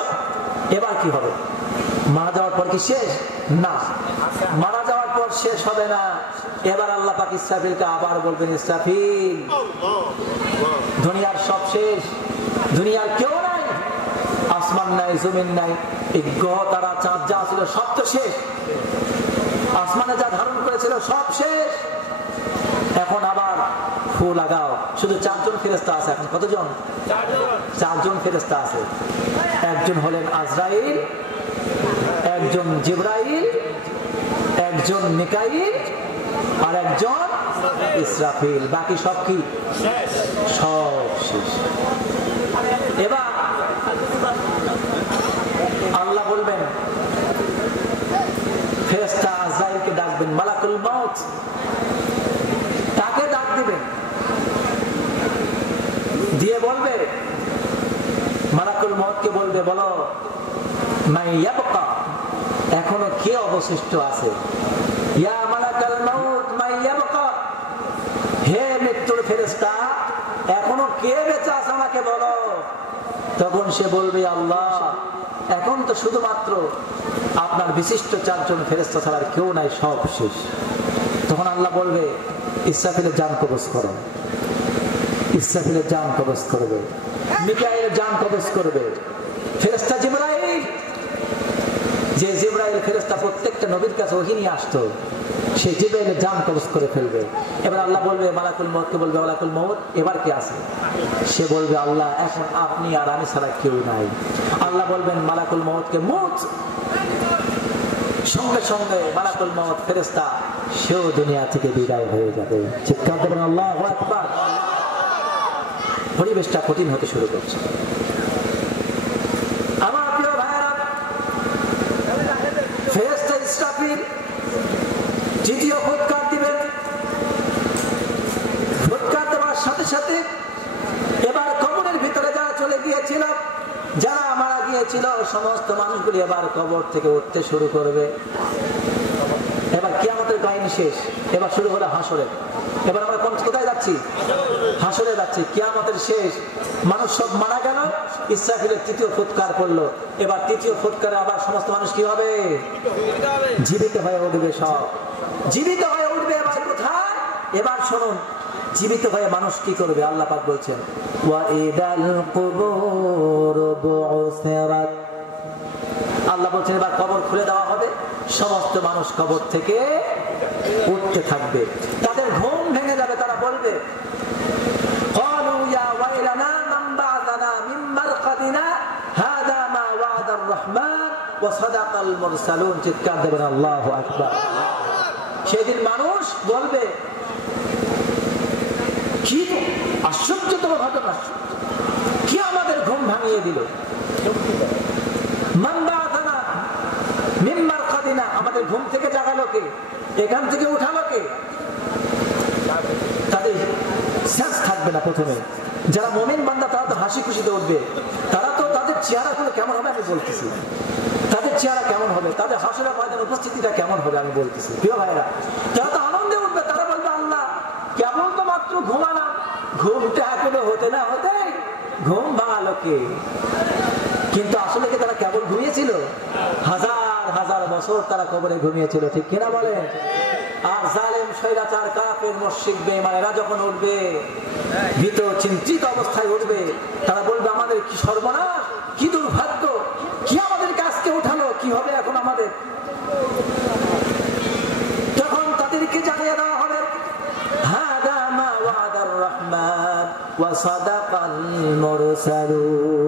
এবার কি হবে? মারা যাওয়ার পর কি শেষ? না, মারা যাওয়ার পর শেষ হবে না। এবার আল্লাহ পাক ইসরাফিলকে আবার বলবেন, ইসরাফিল, দুনিয়ার সব শেষ, দুনিয়ার কেউ নাই, আসমান নাই, জমিন নাই, এই গ্রহ তারা চাঁদ যা ছিল সব তো শেষ, আসমানে যা ধারণ করেছিল সব শেষ। এখন আবার ফু লাগাও। শুধু 4 জন ফেরেশতা আছে। এখন কতজন? 4 জন ফেরেশতা আছে। একজন হলেন আজরাইল, একজন জিবরাইল, একজন মিকাইল, আর একজন ইসরাফিল। বাকি সব কি? সব শেষ। এবার আল্লাহ বলবেন, ফেরেশতা আজরাইলকে ডাকবেন, মালাকুল মউত, তাকে ডাক দিবেন, দিয়ে বলবে, মালাকুল মউতকে বলবে, বলো মাই ইয়াবকা, এখনো কে অবশিষ্ট আছে? ইয়া মালাকুল মউত মাই ইয়াবকা, হে মৃত্যুর ফেরেশতা, এখনো কে বেঁচে আছে আমাকে বলো। তখন সে বলবে, আল্লাহ, এখন তো শুধুমাত্র আপনার বিশিষ্ট 4 জন ফেরেশতা ছাড়া আর কেউ নাই, সব শেষ। তখন আল্লাহ বলবে, ইসরাফিলের জান কবজ করো। ইসরাফিলের জান কবজ করবে, মিকাইলের জান কবজ করবে, ফেরেশতা জিবরাইল, যে জিবরাইল ফেরেশতা প্রত্যেকটা নবীর কাছে ওহী নিয়ে আসতো, সে জিবরাইলের জান কবজ করে ফেলবে। এবার আল্লাহ বলবে, মালাকুল মউতকে বলবে, মালাকুল মউত, এবার কে আছে? সে বলবে, আল্লাহ, এখন আপনি আর আমি ছাড়া কেউ নাই। আল্লাহ বলবেন মালাকুল মউতকে, মুত। সঙ্গে সঙ্গে মালাকুল মউত ফেরেশতা সেও দুনিয়া থেকে বিদায় হয়ে যাবে। চিৎকার দেবেন আল্লাহু আকবার। পরিবেশটা কঠিন হতে শুরু করছে। আমার প্রিয় ভাইরা, ফেরেশতা ইসরাফিল দ্বিতীয় ফুৎকার দিবেন। ফুৎকার দেওয়ার সাথে সাথে এবার কবরের ভিতরে যারা চলে গিয়েছিল, যারা মারা গিয়েছিল, সমস্ত মানুষগুলি এবার কবর থেকে উঠতে শুরু করবে। এবার কিয়ামতের কাহিনী শেষ, এবার শুরু হলো হাসরের। এবার আমরা কোথায় যাচ্ছি? হাসরে যাচ্ছি। কিয়ামতের শেষ, মানুষ সব মারা গেল, ইসরাফিলের তৃতীয় ফুৎকার পড়লো। এবার তৃতীয় ফুৎকারে আবার সমস্ত মানুষ কি হবে? জীবিত হয়ে উঠবে, সব জীবিত হয়ে উঠবে। এবার কোথায়? এবার শুনুন, জীবিত হয়ে মানুষ কি করবে? আল্লাহ পাক বলছেন, আল্লাহ বলছেন এবার কবর খুলে দেওয়া হবে, সমস্ত মানুষ কবর থেকে উঠতে থাকবে, তাদের ঘুম ভেঙে যাবে। তারা বলবে, চিৎকার দেবেন আল্লাহু আকবার। সেদিন মানুষ বলবে, কি আশ্চর্যতম ঘটনা, কি আমাদের ঘুম ভাঙিয়ে দিল। আমাদের ঘুম থেকে জাগালো কে? এখান থেকে উঠালো কে? তাদের সেন্স থাকবে না। প্রথমে যারা মুমিন বান্দা, তারা তো হাসি খুশিতে উঠবে। তারা তো তাদের চেহারাগুলো কেমন হবে আমি বলতেছি, তাদের চেহারা কেমন হবে, তাদের হাসির ময়দান উপস্থিতিটা কেমন হবে আমি বলতেছি। প্রিয় ভাইরা, তারা তো আনন্দে উঠবে। তারা বলবে, আল্লাহ, কেমন তো ঘুমালাম, ঘুমটা এখনো হতে না হতে ঘুম ভাঙালো কে? কিন্তু আসলে কি তারা কেবল ঘুমিয়েছিল? হাজার হাজার বছর তারা কবরে ঘুমিয়েছিল, ঠিক কিনা বলেন? আর জালেম, স্বৈরাচার, কাফের, মুশরিক, বেঈমানেরা যখন উঠবে, ভীত চিন্তিত অবস্থায় উঠবে, তারা বলবে আমাদের কি সর্বনাশ, কি দুর্ভাগ্য, কি আমাদেরকে আজকে উঠালো, কি হবে এখন আমাদের? তখন তাদেরকে জানিয়ে দেওয়া হবে হাদা মা ওয়াদার রহমান ওয়া সাদাকাল মুরসালুন।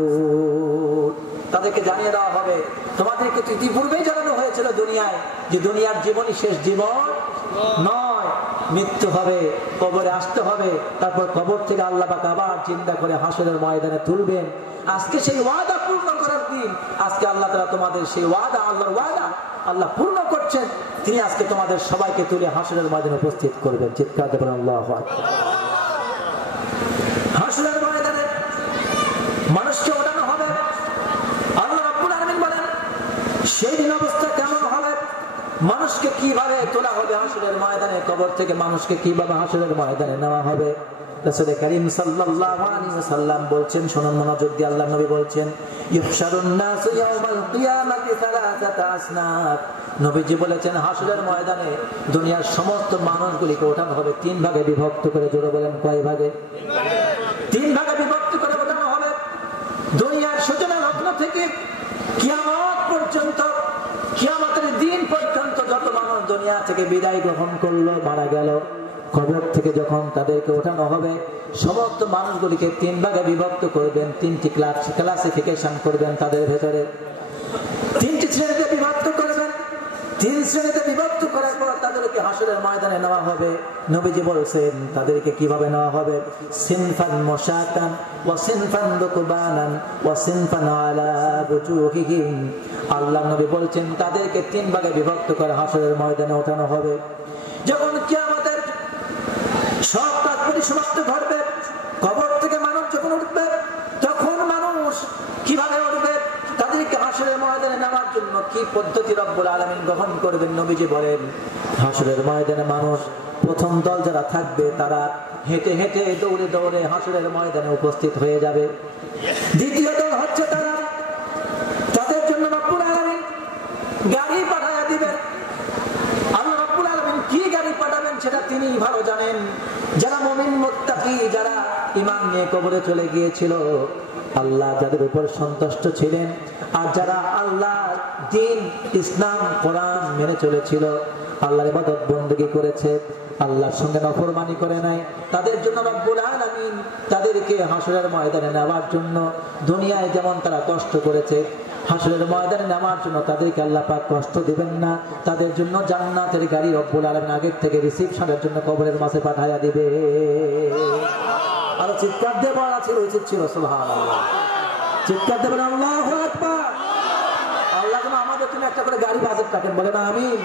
তাদেরকে জানিয়ে দেওয়া হবে তোমাদেরকে ইতিপূর্বেই জানানো হয়েছিল দুনিয়ায় যে দুনিয়ার জীবনই শেষ জীবন নয়, মৃত্যু হবে, কবরে আসতে হবে, তারপর কবর থেকে আল্লাহ পাক আবার জিন্দা করে হাসরের ময়দানে তুলবেন। আজকে সেই ওয়াদা পূর্ণ করার দিন। আজকে আল্লাহ তাআলা তোমাদের সেই ওয়াদা, আল্লাহর ওয়াদা আল্লাহ পূর্ণ করছেন। তিনি আজকে তোমাদের সবাইকে তুলে হাসরের ময়দানে উপস্থিত করবেন। চিৎকার দেবেন আল্লাহু আকবার। হাসরের ময়দানে মানুষকে ওঠানো হবে। আল্লাহ রাব্বুল আলামিন বলেন সেই দিন অবস্থা কেমন হবে, মানুষকে কিভাবে তোলা হবে হাসরের ময়দানে, কবর থেকে মানুষকে কিভাবে হাসরের ময়দানে নেওয়া হবে। রাসূল কারীম সাল্লাল্লাহু আলাইহি ওয়াসাল্লাম বলছেন, শুনুন মনোযোগ দিয়ে, আল্লাহর নবী বলছেন ইহশারুন নাসু ইয়াওমাল কিয়ামাতি সালাসাতা আসনাফ। নবীজি বলেছেন হাসরের ময়দানে দুনিয়ার সমস্ত মানুষগুলিকে ওঠানো হবে তিন ভাগে বিভক্ত করে। জোরে বলেন কয় ভাগে? তিন ভাগে বিভক্ত করে ওঠানো হবে। দুনিয়ার সূচনা লগ্ন থেকে কিয়ামত পর্যন্ত, কিয়ামতের দিন পর্যন্ত যত মানুষ দুনিয়া থেকে বিদায় গ্রহণ করলো, মারা গেল, কবর থেকে যখন তাদেরকে ওঠানো হবে সমস্ত মানুষগুলিকে তিন ভাগে বিভক্ত করবেন, তিনটি ক্লাসিফিকেশন করবেন, তাদের ভেতরে তিনটি শ্রেণীতে বিভক্ত করবেন। তিন শ্রেণীতে বিভক্ত করার পর তাদেরকে হাসরের ময়দানে নেওয়া হবে। নবীজি বলেছেন তাদেরকে কিভাবে নেওয়া হবে, সিনফান মুশাতান ওয়া সিনফান রুকবানান ওয়া সিনফান আলা বুজুহিহিম। আল্লাহ নবী বলেছেন তাদেরকে তিন ভাগে বিভক্ত করে হাসরের ময়দানে ওঠানো হবে। যখন কিয়ামতের সব কাজ পরিসমাপ্তি ঘটবে, কবর থেকে মানুষ যখন উঠবে, তখন মানুষ কিভাবে উঠবে, তাদেরকে হাসরের ময়দানে নেওয়ার জন্য কি পদ্ধতি রব্বুল আলামিন গ্রহণ করবেন। নবীজি বলেন হাসরের ময়দানে মানুষ, প্রথম দল যারা থাকবে তারা হেঁটে হেঁটে দৌড়ে দৌড়ে হাসরের ময়দানে উপস্থিত হয়ে যাবে। দ্বিতীয় দল হচ্ছে তারা, তাদের জন্য রব্বুল আলামিন গাড়ি পাঠিয়ে দিবেন। আল্লাহ রব্বুল আলামিন কি গাড়ি পাঠাবেন সেটা তিনি ভালো জানেন। যারা মুমিন মুত্তাকি, যারা ঈমান নিয়ে কবরে চলে গিয়েছিল, আল্লাহ যাদের উপর সন্তুষ্ট ছিলেন, আর যারা আল্লাহ দ্বীন, ইসলাম, কোরআন মেনে চলেছিল, আল্লাহর ইবাদত বندگی করেছে, আল্লাহর সঙ্গে নাফরমানি করে নাই, তাদের জন্য রব্বুল আলামিন তাদেরকে হাসরের ময়দানে নেওয়ার জন্য, দুনিয়ায় যেমন তারা কষ্ট করেছে, হাসরের ময়দানে নামার জন্য তাদেরকে আল্লাহ পাক কষ্ট দিবেন না। তাদের জন্য জান্নাতের গাড়ি রব্বুল আলামিন আগের থেকে রিসিপশনের জন্য কবরের মাঝে পাঠায়া দিবে। আর চিৎকার দিয়ে বলা ছিল উচিত ছিল সুবহানাল্লাহ। চিৎকার দেবেন আল্লাহু আকবার। আল্লাহ যেন আমাদের জন্য একটা করে গাড়ি বাজেট কাটেন, বলে না আমিন।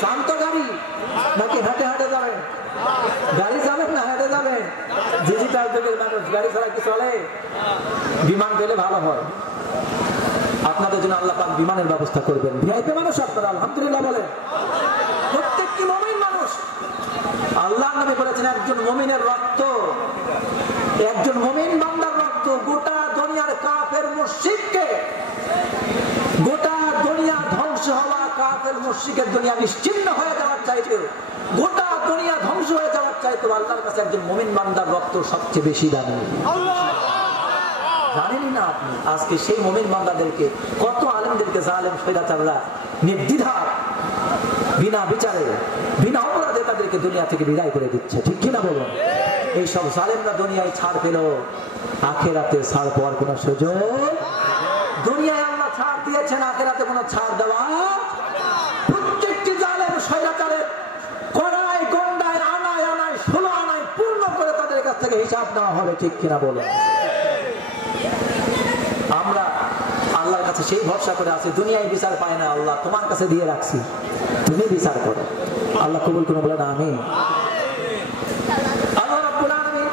শান্ত গাড়ি নাকি হেঁটে হেঁটে যাবেন? গাড়ি যাবেন না হেঁটে যাবেন? ডিজিটাল যুগের মানুষ, গাড়ি ছাড়া কি চলে? বিমান পেলে ভালো হয়। আপনাদের জন্য আল্লাহ পাক বিমানের ব্যবস্থা করবেন। ভিআইপি মানুষ আপনারা আলহামদুলিল্লাহ বলেন। প্রত্যেকটি মুমিন মানুষ, আল্লাহ নবী বলেছেন একজন মুমিনের রক্ত, একজন মুমিন বান্দার রক্ত গোটা দুনিয়ার কাফের মুশরিককে, গোটা দুনিয়া ধ্বংস হওয়া কাফের মুশরিকের দুনিয়া নিশ্চিহ্ন হয়ে যাওয়ার চাইতে, গোটা দুনিয়া ধ্বংস হয়ে যাওয়ার চাইতে আল্লাহর কাছে একজন মুমিন বান্দার রক্ত সবচেয়ে বেশি দামি। জানেন না আপনি আজকে সেই মুমিন বান্দাদেরকে, কত আলেমদেরকে জালেম স্বৈরাচাররা নির্দ্বিধা বিনা বিচারে, বিনা অপরাধে তাদেরকে দুনিয়া থেকে বিদায় করে দিচ্ছে, ঠিক কিনা বলুন? এই সব জালেমরা দুনিয়ায় ছাড় পেল, আখেরাতে ছাড় পাওয়ার কোন সুযোগ? দুনিয়ায় আল্লাহ ছাড় দিয়েছেন, আখেরাতে কোনো ছাড় দেওয়া। প্রত্যেকটি জালেম স্বৈরাচারের কড়াই গন্ডায় আনায় আনায় 16 আনায় পূর্ণ করে তাদের কাছ থেকে হিসাব নেওয়া হবে, ঠিক কিনা বলুন? আমরা আল্লাহর কাছে সেই ভরসা করে আছি, দুনিয়ায় বিচার পায় না, আল্লাহ তোমার কাছে দিয়ে রাখছি, তুমি বিচার করো। আল্লাহ কবুল করে বলেন আমিন। আল্লাহ রাব্বুল আলামিন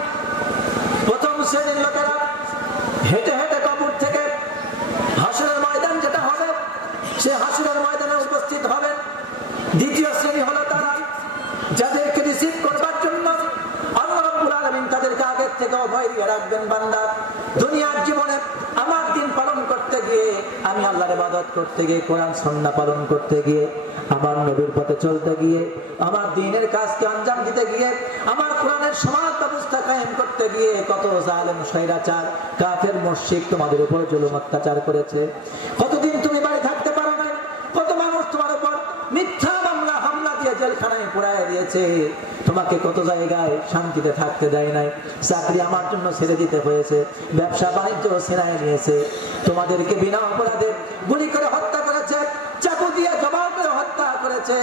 প্রথম শ্রেণীর লোকেরা হেঁটে হেঁটে কবর থেকে হাসরের ময়দান যেটা হবে সে হাসরের ময়দানে উপস্থিত হবে। দ্বিতীয় শ্রেণী হলো তারা যাদেরকে রিসিভ করবার জন্য আল্লাহ রাব্বুল ভয় দিয়ে রাখবেন বান্দা, দুনিয়ার জীবনে আমার দিন পালন করতে গিয়ে, আমি আল্লাহর ইবাদত করতে গিয়ে, কোরআন সুন্নাহ পালন করতে গিয়ে, আমার নবীর পথে চলতে গিয়ে, আমার দ্বীনের কাজকে আঞ্জাম দিতে গিয়ে, আমার কোরআনের সমাজ ব্যবস্থা কায়েম করতে গিয়ে কত জালেম শয়তান কাফের মুশরিক তোমাদের উপর জুলুম অত্যাচার করেছে। কতদিন তুমি বাড়ি থাকতে পারো না, কত মানুষ তোমার উপর মিথ্যা মামলা হামলা দিয়ে জেলখানায় পুরায় দিয়েছে, তোমাকে কত জায়গায় শান্তিতে থাকতে দেয় নাই, চাকরি আমার জন্য ছেড়ে দিতে হয়েছে, ব্যবসা বাণিজ্য ছিনায় নিয়েছে, তোমাদেরকে বিনা অপরাধে গুলি করে হত্যা করেছে, চাকু দিয়ে জবাব করে হত্যা করেছে,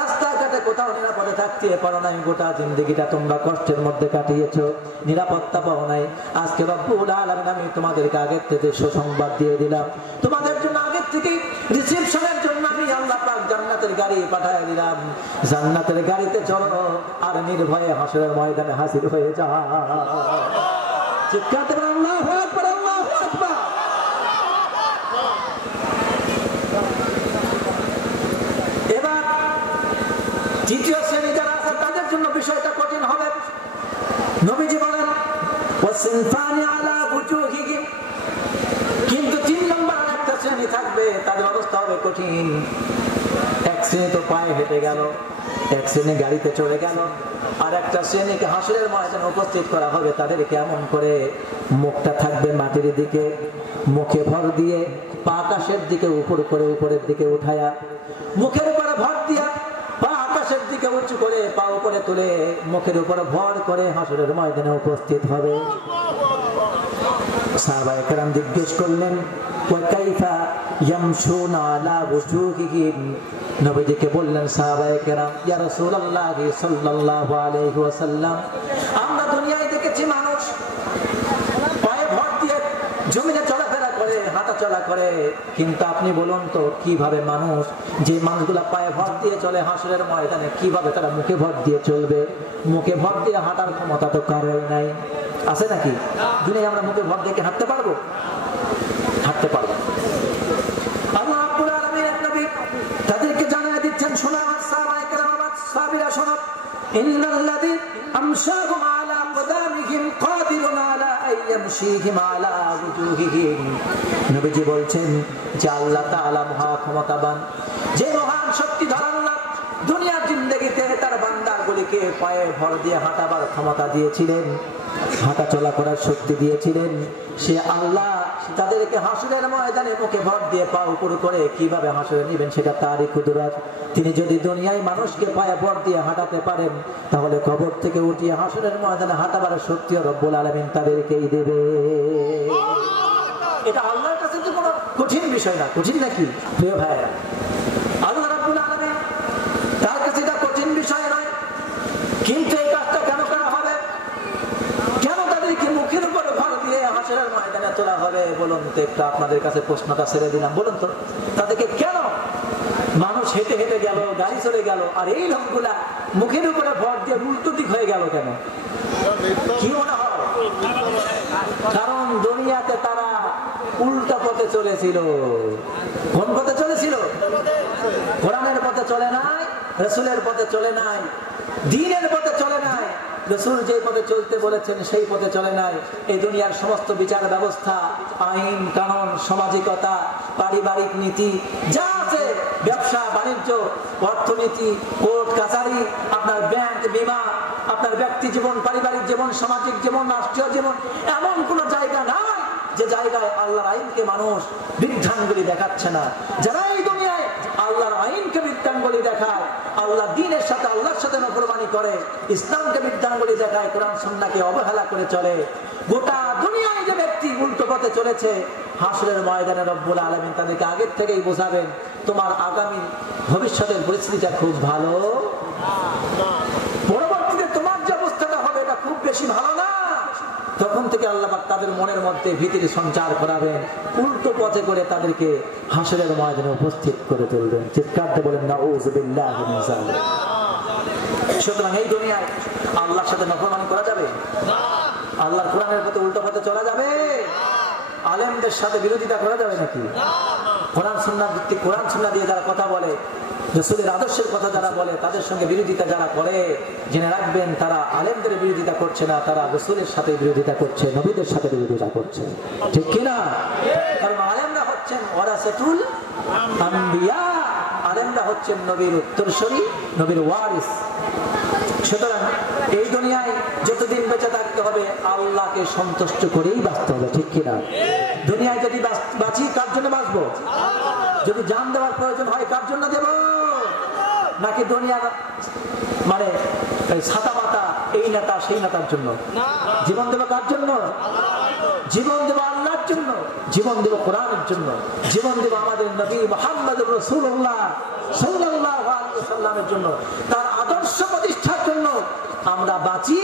রাস্তাঘাটে কোথাও নিরাপদে থাকতে পারো নাই, গোটা জিন্দেগিটা তোমরা কষ্টের মধ্যে কাটিয়েছো, নিরাপত্তা পাও নাই। আজকে রব্বুল আলামিন আমি তোমাদেরকে আগের থেকে সুসংবাদ দিয়ে দিলাম, তোমাদের জন্য আগের থেকে রিসেপশনের জন্য আমি আল্লাহ পাক জান্নাতের গাড়ি পাঠিয়ে দিলাম, জান্নাতের গাড়িতে চলো আর নির্ভয়ে হাসরের ময়দানে হাজির হয়ে যাও। চিৎকার দেবেন আল্লাহু আকবার, আল্লাহু আকবার। এবার তৃতীয় শ্রেণী যারা আছে তাদের জন্য বিষয়টা কঠিন হবে। নবীজি বলেন ওয়াসিনফানি আলা বুজুহিহিম, কিন্তু 3 নম্বর একটা শ্রেণী থাকবে, তাদের অবস্থা হবে কঠিন। এক শ্রেণী তো পায়ে হেঁটে গেল, এক শ্রেণী গাড়িতে চলে গেল, আর একটা শ্রেণীকে হাসরের ময়দানে উপস্থিত করা হবে। তাদের কেমন করে? মুখটা থাকবে মাটির দিকে, মুখে ভর দিয়ে পা আকাশের দিকে উপর করে উপরের দিকে উঠায়া, মুখের উপরে ভর দিয়া পা আকাশের দিকে উঁচু করে পা উপরে তুলে মুখের উপরে ভর করে হাসরের ময়দানে উপস্থিত হবে। সাহাবায়ে কেরাম জিজ্ঞেস করলেন ওয়াকাইফা ইয়ামশুনা আলা বুজুহিহিম, নবীজিকে বললেন সাহাবায়ে কেরাম ইয়া রাসূলুল্লাহ সাল্লাল্লাহু আলাইহি ওয়াসাল্লাম, আমরা দুনিয়ায় দেখেছি মানুষ পায়ে ভর দিয়ে জমিনে চলাফেরা করে, হাঁটা চলা করে, কিন্তু আপনি বলুন তো কিভাবে মানুষ, যে মানুষগুলা পায়ে ভর দিয়ে চলে হাসরের ময়দানে, কিভাবে তারা মুখে ভর দিয়ে চলবে? মুখে ভর দিয়ে হাঁটার ক্ষমতা তো কারোই নাই, আছে নাকি? দুনিয়ায় আমরা মুখে ভর দিয়ে হাঁটতে পারবো? হাঁটতে পারবো। আল্লাহ রাব্বুল আলামিন নবী তাদেরকে জানিয়ে দিচ্ছেন, শোনো আমার সাহাবায়ে কেরাম, আমার সাহাবীরা শোনো, ইন্নাল্লাযী আমশাহুম আলা কদামিহিম কাদিরুন আলা আইয়ামশিহিম আলা ওয়ুজুহিহিম। নবীজি বলছেন যে আল্লাহ তাআলা মহা ক্ষমতাবান, যে মহান শক্তিধর আল্লাহ দুনিয়ার জিন্দেগিতে তার বান্দাগুলিকে পায়ে ভর দিয়ে হাঁটাবার ক্ষমতা দিয়েছিলেন, হাঁটা চলা করার শক্তি দিয়েছিলেন, সে আল্লাহ তাদেরকে হাসরের ময়দানে মুখে ভর দিয়ে পা উপর করে কিভাবে হাসরে নেবেন সেটা তারই কুদরত। তিনি যদি দুনিয়ায় মানুষকে পায়ে ভর দিয়ে হাঁটাতে পারেন, তাহলে কবর থেকে উঠিয়ে হাসরের ময়দানে হাঁটাবার শক্তি রব্বুল আলামিন তাদেরকেই দেবে। এটা আল্লাহর কাছে তো কোনো কঠিন বিষয় না, কঠিন নাকি প্রিয় ভাইরা? আল্লাহ রাব্বুল আলামিন তার কাছে এটা কঠিন বিষয় নয়, কিন্তু এই কাজটা কেন করা হবে? কেন তাদেরকে মুখের উপর ভর দিয়ে হাসরের ময়দানে তোলা হবে? বলুন তো, একটু আপনাদের কাছে প্রশ্নটা ছেড়ে দিলাম, বলুন তো তাদেরকে কেন? মানুষ হেঁটে হেঁটে গেল, গাড়ি চলে গেল, আর এই লোকগুলা মুখের উপরে ভর দিয়ে উল্টো দিক হয়ে গেল কেন? কি মনে হয়? কারণ দুনিয়াতে তারা উল্টা পথে চলেছিল। কোন পথে চলেছিল? কোরআনের পথে চলে নাই, রাসূলের পথে চলে নাই, দ্বীনের পথে চলে নাই। রাসূল যে পথে চলতে বলেছেন সেই পথে চলে নাই। এই দুনিয়ার সমস্ত বিচার ব্যবস্থা, আইন কানুন, সামাজিকতা, পারিবারিক নীতি যা আছে, ব্যবসা বাণিজ্য, অর্থনীতি, কোর্ট কাছারি, আপনার ব্যাংক, বীমা, আপনার ব্যক্তি জীবন, পারিবারিক জীবন, সামাজিক জীবন, রাষ্ট্রীয় জীবন, এমন কোন জায়গা নাই যে জায়গায় আল্লাহর আইনকে মানুষ বৃদ্ধাঙ্গুলি দেখাচ্ছে না। যারা এই দুনিয়ায় আল্লাহর আইনকে বৃদ্ধাঙ্গুলি দেখায়, আল্লাহ দ্বীনের সাথে আল্লাহর সাথে নফরমানি করে, ইসলামকে বৃদ্ধাঙ্গুলি দেখায়, কোরআন সুন্নাহকে অবহেলা করে চলে, গোটা দুনিয়ায় যে ব্যক্তি উল্টো পথে চলেছে, হাসরের ময়দানে রব্বুল আলামিন তাদেরকে আগের থেকেই বোঝাবেন, তোমার আগামী ভবিষ্যতের পরিস্থিতিটা খুব ভালো, পরবর্তীতে তোমার যে অবস্থাটা হবে এটা খুব বেশি ভালো না। তখন থেকে আল্লাহ পাক তাদের মনের মধ্যে ভীতির সঞ্চার করাবেন, উল্টো পথে করে তাদেরকে হাসরের ময়দানে উপস্থিত করে তুলবেন। চিৎকার দিয়ে বলেন নাউযু বিল্লাহি মিন যালিক। সুতরাং এই দুনিয়ায় আল্লাহর সাথে নফরমানি করা যাবে? আল্লাহর কোরআনের পথে উল্টো পথে চলা যাবে? আলেমদের সাথে বিরোধিতা করা যাবে নাকি? কোরআন সুন্নাহ ভিত্তিক, কোরআন সুন্নাহ দিয়ে যারা কথা বলে, রাসূলের আদর্শের কথা যারা বলে, তাদের সঙ্গে বিরোধিতা যারা করে, জেনে রাখবেন তারা আলেমদের বিরোধিতা করছে না, তারা রাসূলের সাথে বিরোধিতা করছে, নবীদের সাথে বিরোধিতা করছে, ঠিক কিনা? কারণ আলেমরা হচ্ছেন ওয়ারাসাতুল আম্বিয়া, আলেমরা হচ্ছেন নবীর উত্তরসূরি, নবীর ওয়ারিস। সুতরাং এই দুনিয়ায় যতদিন বেঁচে থাকতে হবে আল্লাহকে সন্তুষ্ট করেই বাঁচতে হবে, ঠিক কিনা? দুনিয়ায় যদি বাঁচি কার জন্য বাঁচবো? যদি জান দেওয়ার প্রয়োজন হয় কার জন্য দেব? নাকি দুনিয়ার মানে ছাতা মাতা, এই নেতা সেই নেতার জন্য? জীবন দেব কার জন্য? জীবন দেব আল্লাহর জন্য, জীবন দেব কোরআনের জন্য, জীবন দেব আমাদের নবী মুহাম্মদুর রাসূলুল্লাহ সাল্লাল্লাহু আলাইহি ওয়াসাল্লামের জন্য, তার আদর্শ প্রতিষ্ঠার জন্য। আমরা বাঁচি,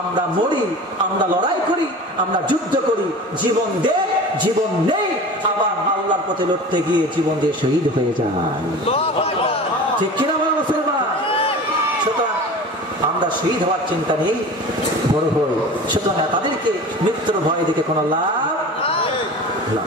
আমরা মরি, আমরা লড়াই করি, আমরা যুদ্ধ করি, জীবন দে, জীবন নেই, আবার আল্লাহর পথে লড়তে গিয়ে জীবন দিয়ে শহীদ হয়ে যায়, ঠিক কিনা মুসলমান? সুতরাং আমরা শহীদ হওয়ার চিন্তা নেই, বড় হই। সুতরাং তাদেরকে মৃত্যুর ভয় দেখে কোনো লাভ না।